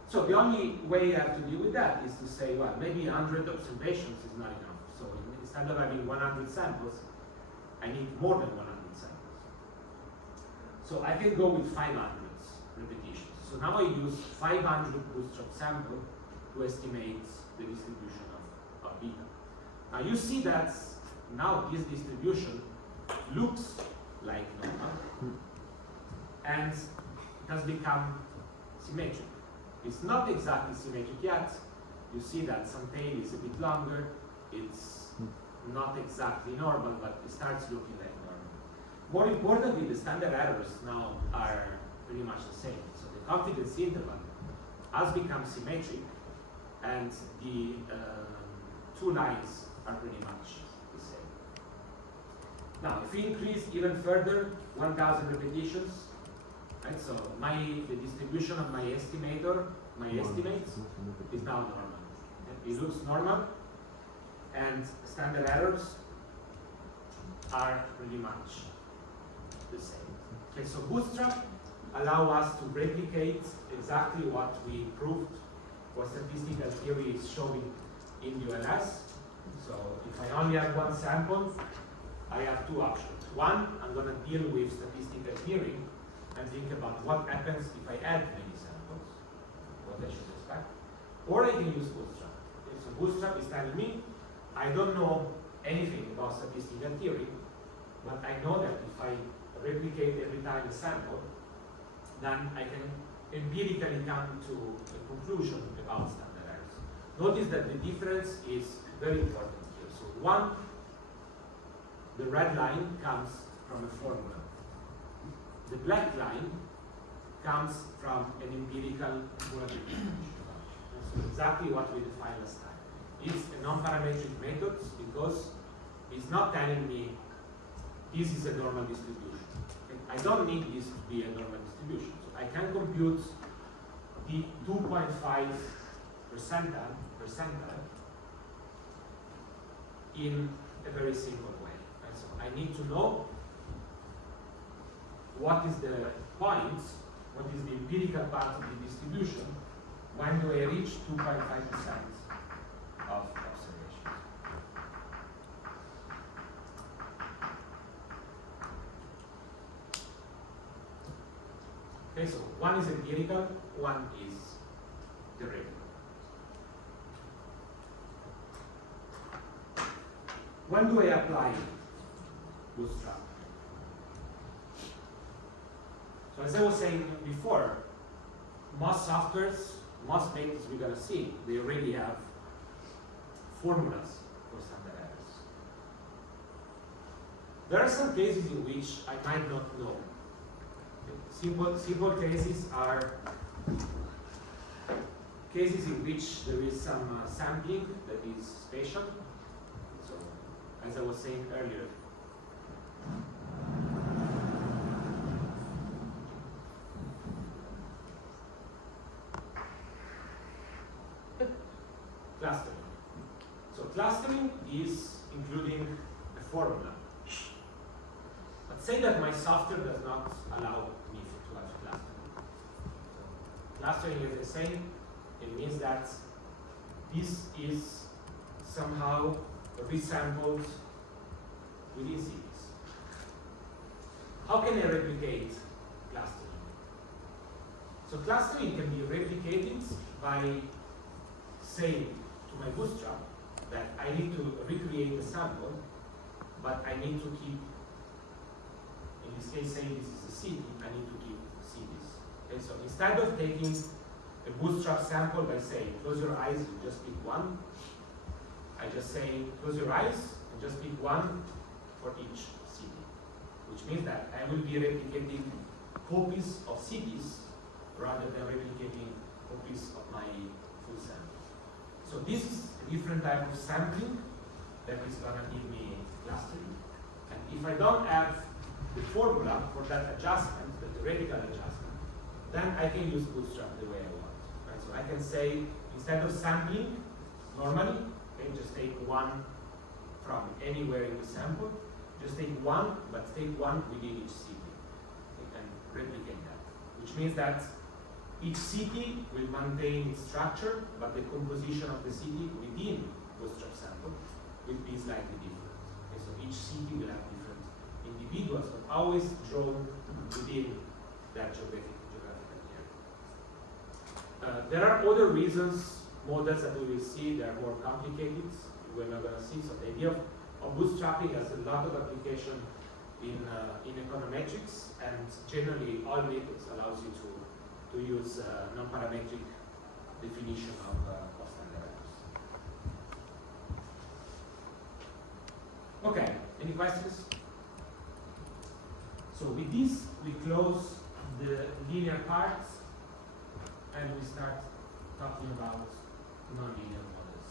So the only way I have to deal with that is to say, well, maybe 100 observations is not enough. So instead of having 100 samples, I need more than 100 samples. So I can go with 500 repetitions. So now I use 500 bootstrap sample to estimate the distribution of beta. Now you see that now this distribution looks like normal, and it has become symmetric. It's not exactly symmetric yet. You see that some tail is a bit longer. It's not exactly normal, but it starts looking like normal. More importantly, the standard errors now are pretty much the same. So the confidence interval has become symmetric, and the two lines are pretty much the same. Now, if we increase even further, 1,000 repetitions, right? So the distribution of my estimator, my estimates, is now normal. It looks normal, and standard errors are pretty much the same. Okay, so Bootstrap allow us to replicate exactly what we proved, what statistical theory is showing in ULS. So if I only have one sample, I have two options. One, I'm going to deal with statistical theory and think about what happens if I add many samples, what I should expect. Or I can use Bootstrap. Okay, so Bootstrap is telling me, I don't know anything about statistical theory, but I know that if I replicate every time a sample, then I can empirically come to a conclusion about standard errors. Notice that the difference is very important here. So one, the red line comes from a formula. The black line comes from an empirical cumulative distribution. So exactly what we defined last time. It's a non-parametric method because it's not telling me this is a normal distribution. I don't need this to be a normal distribution. So I can compute the 2.5 percentile in a very simple way. And so I need to know what is the point, what is the empirical part of the distribution, when do I reach 2.5% of observations. Okay, so one is empirical, one is theoretical. When do I apply bootstrap? So as I was saying before, most softwares, most methods we're gonna see, they already have formulas for standard errors. There are some cases in which I might not know. Simple cases are cases in which there is some sampling that is spatial. So, as I was saying earlier, clustering. So clustering is including a formula. But say that my software does not allow me to have clustering. So clustering, as I say, it means that this is somehow resampled within cities. How can I replicate clustering? So clustering can be replicated by saying to my bootstrap that I need to recreate a sample, but I need to keep, in this case, saying this is a city, I need to keep cities. Okay, so instead of taking a bootstrap sample by saying close your eyes and just pick one, I just say close your eyes and just pick one for each city, which means that I will be replicating copies of cities rather than replicating copies of my full sample. So this is a different type of sampling that is going to give me clustering. And if I don't have the formula for that adjustment, the theoretical adjustment, then I can use bootstrap the way I want. Right? So I can say, instead of sampling normally, okay, just take one from anywhere in the sample, just take one, but take one within each city. You can replicate that, which means that each city will maintain its structure, but the composition of the city within bootstrap sample will be slightly different. Okay, so each city will have different individuals, but always drawn within that geographical area. There are other reasons, models that we will see, they are more complicated. We're not going to see. So the idea of bootstrapping has a lot of application in econometrics, and generally all methods allows you to use non-parametric definition of standard errors. Okay, any questions? So with this, we close the linear parts and we start talking about nonlinear models.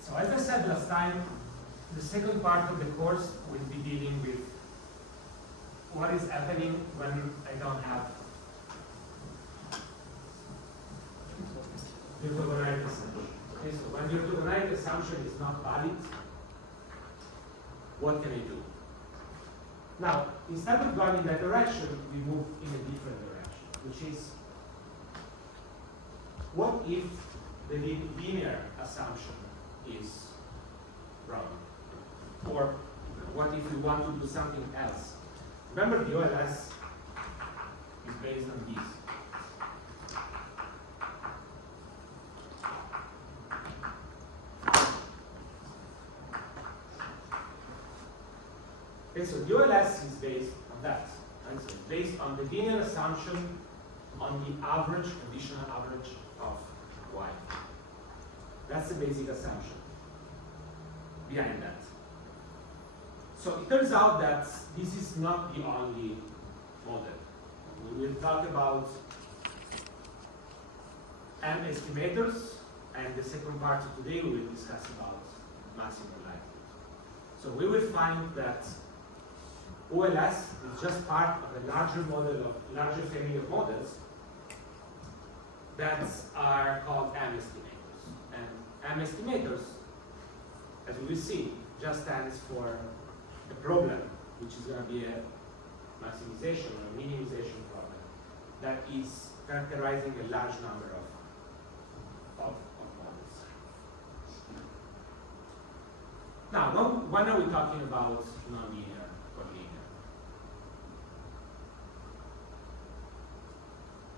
So as I said last time, the second part of the course will be dealing with what is happening when I don't have the orthogonality assumption. Okay, so when the orthogonality assumption is not valid, what can I do? Now, instead of going in that direction, we move in a different direction, which is, what if the linear assumption is wrong? Or what if we want to do something else? Remember, the OLS is based on this. Okay, so the OLS is based on that. Right? So it's based on the linear assumption on the average, conditional average of y. That's the basic assumption behind that. So it turns out that this is not the only model. We will talk about M estimators, and the second part of today we will discuss about maximum likelihood. So we will find that OLS is just part of a larger larger family of models that are called M estimators. And M estimators, as we will see, just stands for a problem, which is going to be a maximization or a minimization problem that is characterizing a large number of models. Now, when are we talking about nonlinear or linear?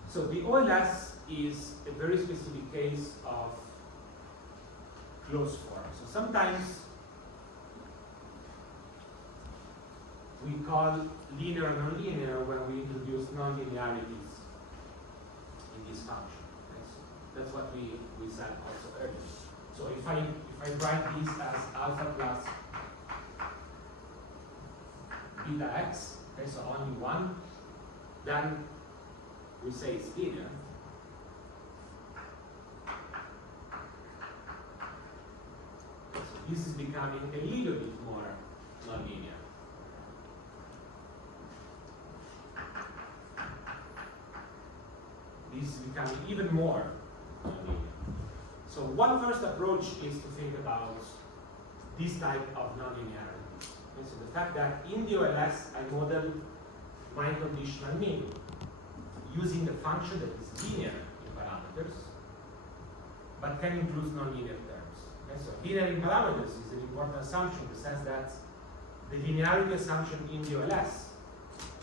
So the OLS is a very specific case of closed form. So sometimes we call linear and nonlinear when we introduce nonlinearities in this function. Okay? So that's what we said also earlier. So if I write this as alpha plus beta x, okay, so only one, then we say it's linear. So this is becoming a little bit more nonlinear. This is becoming even more nonlinear. So one first approach is to think about this type of nonlinearity. Okay, so the fact that in the OLS I model my conditional mean using a function that is linear in parameters, but can include nonlinear terms. Okay, so linear in parameters is an important assumption in the sense that the linearity assumption in the OLS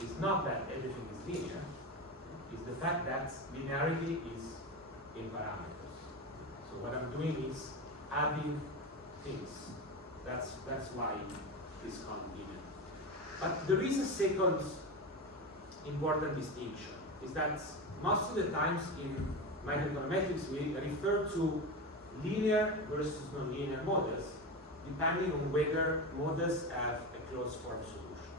is not that everything is linear, it's the fact that linearity is in parameters. So what I'm doing is adding things. That's why it's called linear. But there is a second important distinction, is that most of the times in microeconometrics we refer to linear versus nonlinear models depending on whether models have a closed form solution.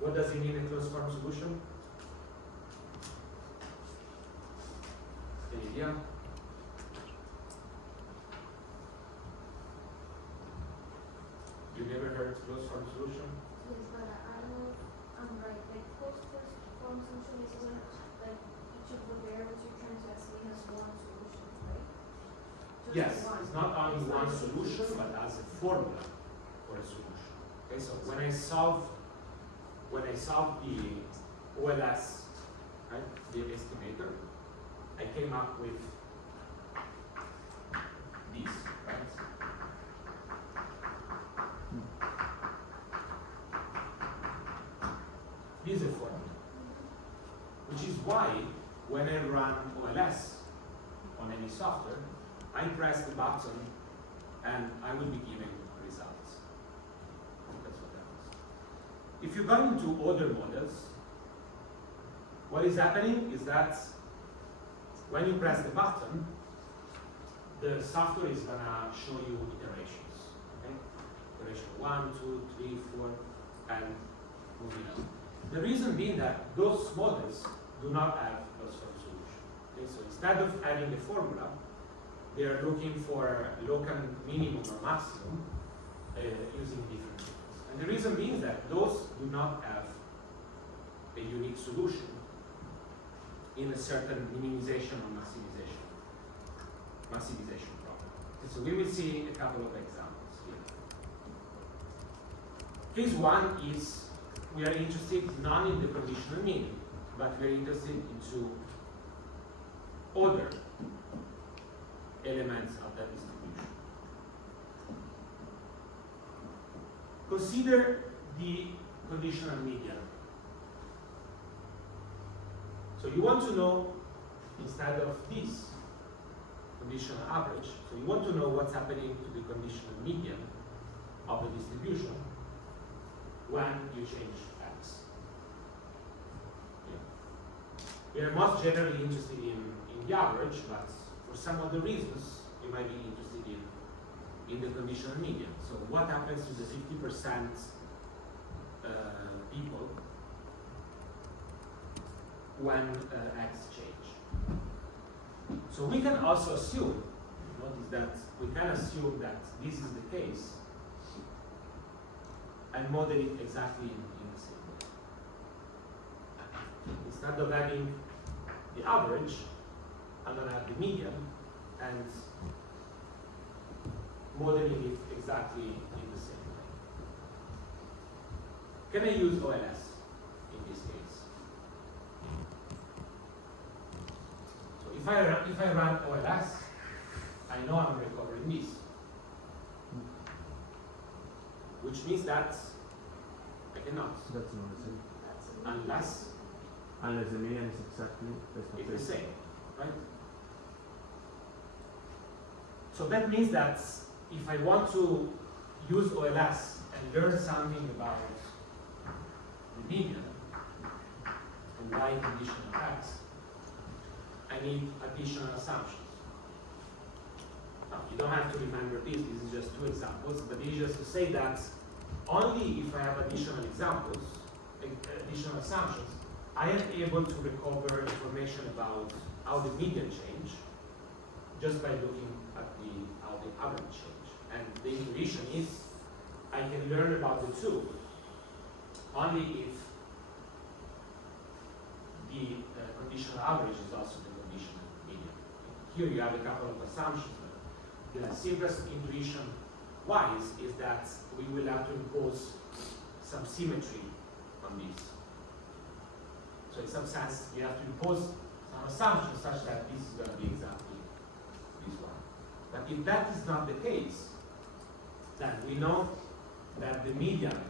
What does it mean, a closed form solution? Any idea? You never heard closed form solution? Yes, but I don't know if I'm right. Like closed form solution is when like each of the variables you're trying to estimate has one solution, right? Just Yes, one. it's not only It's one not a solution, but as a formula for a solution. Okay, so when I solve the OLS, right, the estimator, I came up with this, right? This is a formula, which is why when I run OLS on any software, I press the button and I will be given results. That's what happens. If you go into other models, what is happening is that when you press the button, the software is gonna show you iterations. Okay? Iteration 1, 2, 3, 4, and moving on. The reason being that those models do not have closed form solution. Okay? So instead of adding a formula, they are looking for local minimum or maximum using different methods. And the reason being that those do not have a unique solution in a certain minimization or maximization problem. Okay, so we will see a couple of examples here. Case one is we are interested not in the conditional mean, but we are interested into other elements of that distribution. Consider the conditional median. So you want to know, instead of this conditional average, so you want to know what's happening to the conditional median of the distribution when you change x. Yeah. We are most generally interested in the average, but for some other reasons, you might be interested in the conditional median. So what happens to the 50% people when X change? So we can also assume, notice that we can assume that this is the case and model it exactly in the same way. Instead of having the average, I'm going to have the median and modeling it exactly in the same way. Can I use OLS in this case? So if I run OLS, I know I'm recovering this. Which means that I cannot, That's not the same. unless Unless the median is exactly it's the same, right? So that means that if I want to use OLS and learn something about the median and y conditional x, I need additional assumptions. Now, you don't have to remember this is just two examples, but it's just to say that only if I have additional examples, additional assumptions, I am able to recover information about how the median change just by looking at how the average change. And the intuition is I can learn about the two only if the conditional average is also the conditional median. Here you have a couple of assumptions. The simplest intuition wise is that we will have to impose some symmetry on this. So in some sense, we have to impose some assumptions such that this is going to be exactly this one. But if that is not the case, then we know that the median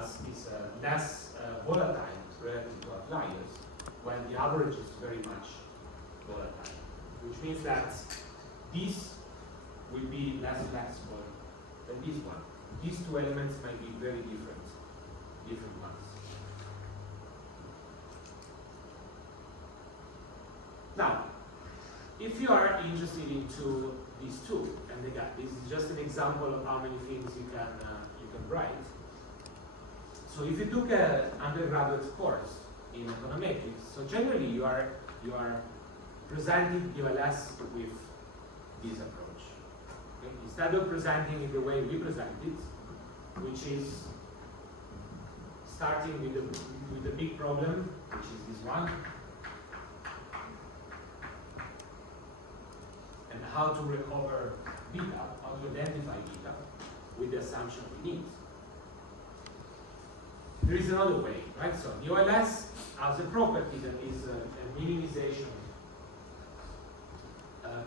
is less volatile relative to outliers, when the average is very much volatile. Which means that this will be less flexible than this one. These two elements might be very different ones. Now, if you are interested into these two, and again, this is just an example of how many things you can write. So if you took an undergraduate course in econometrics, so generally you are presenting ULS with this approach. Okay? Instead of presenting it the way we present it, which is starting with the big problem, which is this one, and how to recover beta, how to identify beta with the assumption we need. There is another way, right? So the OLS has a property that is a minimization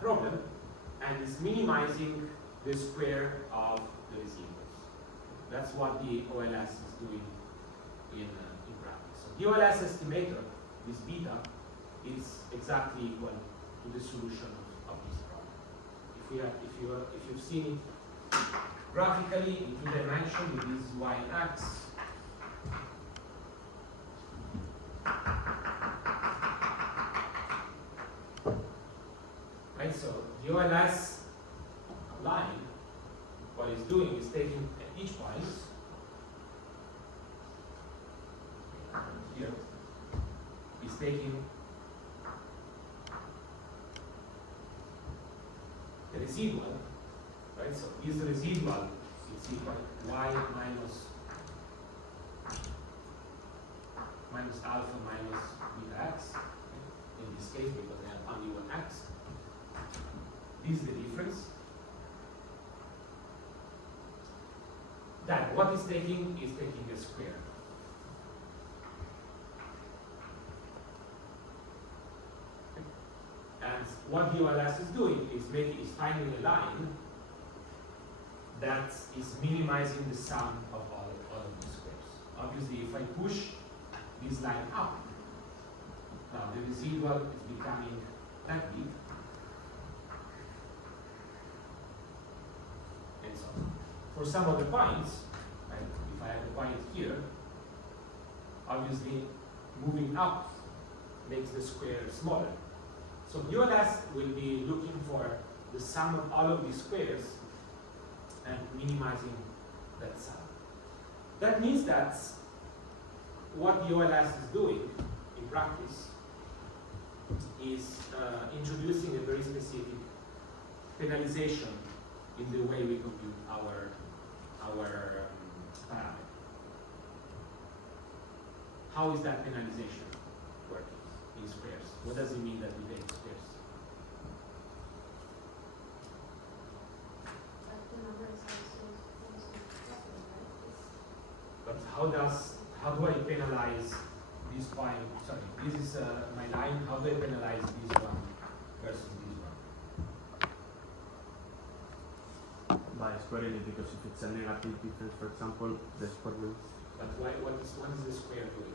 problem, and is minimizing the square of the residuals. That's what the OLS is doing in practice. So the OLS estimator, this beta, is exactly equal to the solution of this problem. If you've seen it graphically in two dimensions with this y and x, right? So the OLS line, what it's doing is taking at each point here, is taking the residual, right? So this residual is equal to y minus alpha minus beta x, in this case because I have only one x. This is the difference. Then what it's taking is taking a square. And what the OLS is doing is finding a line that is minimizing the sum of all of the squares. Obviously, if I push this line up, now the residual is becoming that big, and so on. For some of the points, right, if I have a point here, obviously moving up makes the square smaller. So ULS will be looking for the sum of all of these squares and minimizing that sum. That means that what the OLS is doing in practice is introducing a very specific penalization in the way we compute our parameter. How is that penalization working in squares? What does it mean that we take squares? But the number is also right? But how do I penalize this point? Sorry, this is my line. How do I penalize this one versus this one? By squaring it, because if it's a negative difference, for example, the square root. But what is the square doing?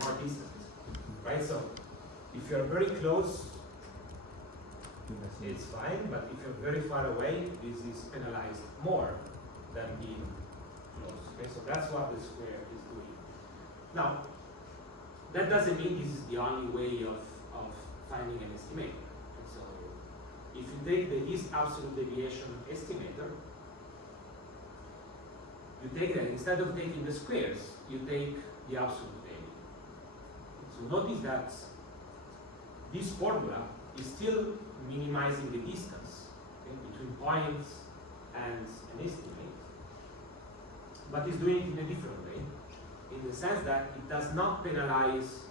More distance, right? So if you're very close, it's fine, but if you're very far away, this is penalized more than being close. Okay, so that's what the square is doing. Now, that doesn't mean this is the only way of finding an estimator. Okay, so if you take the least absolute deviation estimator, you take that, instead of taking the squares, you take the absolute value. So notice that this formula is still minimizing the distance, okay, between points and an estimate, but it's doing it in a different way, in the sense that it does not penalize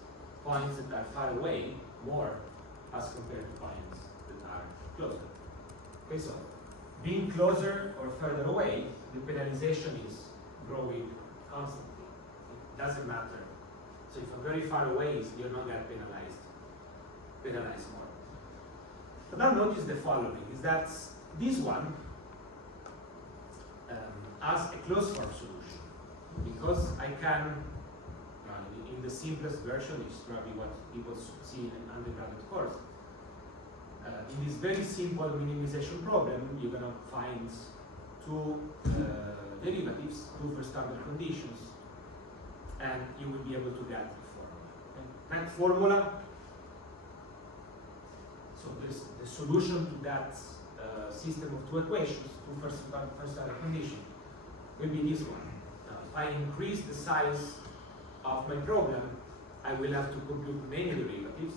points that are far away more as compared to points that are closer. Okay, so being closer or further away, the penalization is growing constantly. It doesn't matter. So if you're very far away, you're not going to penalize more. But now notice the following, is that this one has a closed form solution, because I can, in the simplest version, which is probably what people see in an undergraduate course, in this very simple minimization problem, you're going to find two derivatives, two first order conditions, and you will be able to get the formula. Okay? That formula, so the solution to that system of two equations, two first order conditions, will be this one. If I increase the size of my problem, I will have to compute many derivatives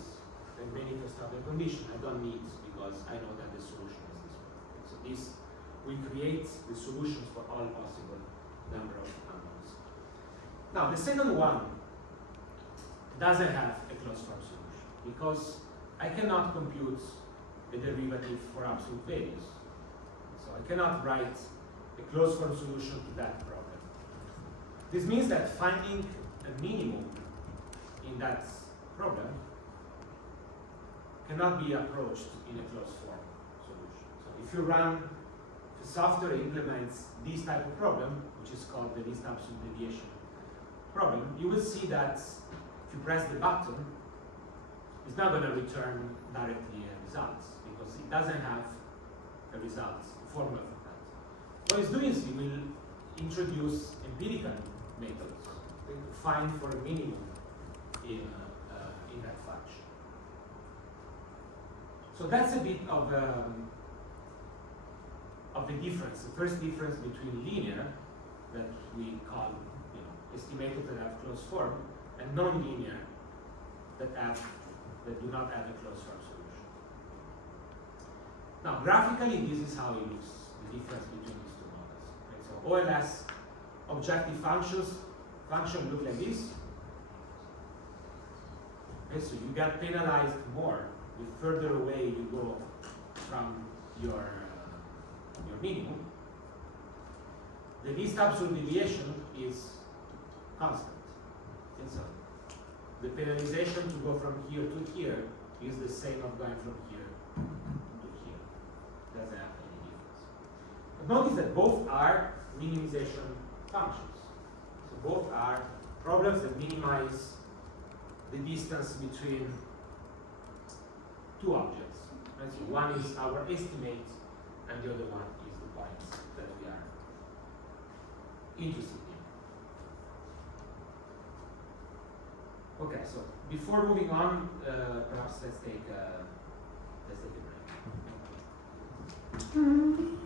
and many first order conditions. I don't need, because I know that the solution is this one. So this will create the solutions for all possible number of unknowns. Now the second one doesn't have a closed form solution, because I cannot compute a derivative for absolute values. So I cannot write a closed form solution to that problem. This means that finding a minimum in that problem cannot be approached in a closed form solution. So if you run, if the software implements this type of problem, which is called the least absolute deviation problem, you will see that if you press the button, it's not going to return directly a result, because it doesn't have a result, a formula for that. What it's doing is it will introduce empirical methods to find for a minimum in that function. So that's a bit of the difference. The first difference between linear, that we call estimators that have closed form, and non-linear that do not have a closed form solution. Now, graphically, this is how it looks, the difference between these two models. Right? So OLS objective function look like this. Okay, so you get penalized more the further away you go from your minimum. The least absolute deviation is constant. And so the penalization to go from here to here is the same of going from here to here. Doesn't have any difference. But notice that both are minimization functions. So both are problems that minimize the distance between two objects. Right? So one is our estimate, and the other one is the point that we are interested in. Okay, so before moving on, perhaps let's take a break. Yes.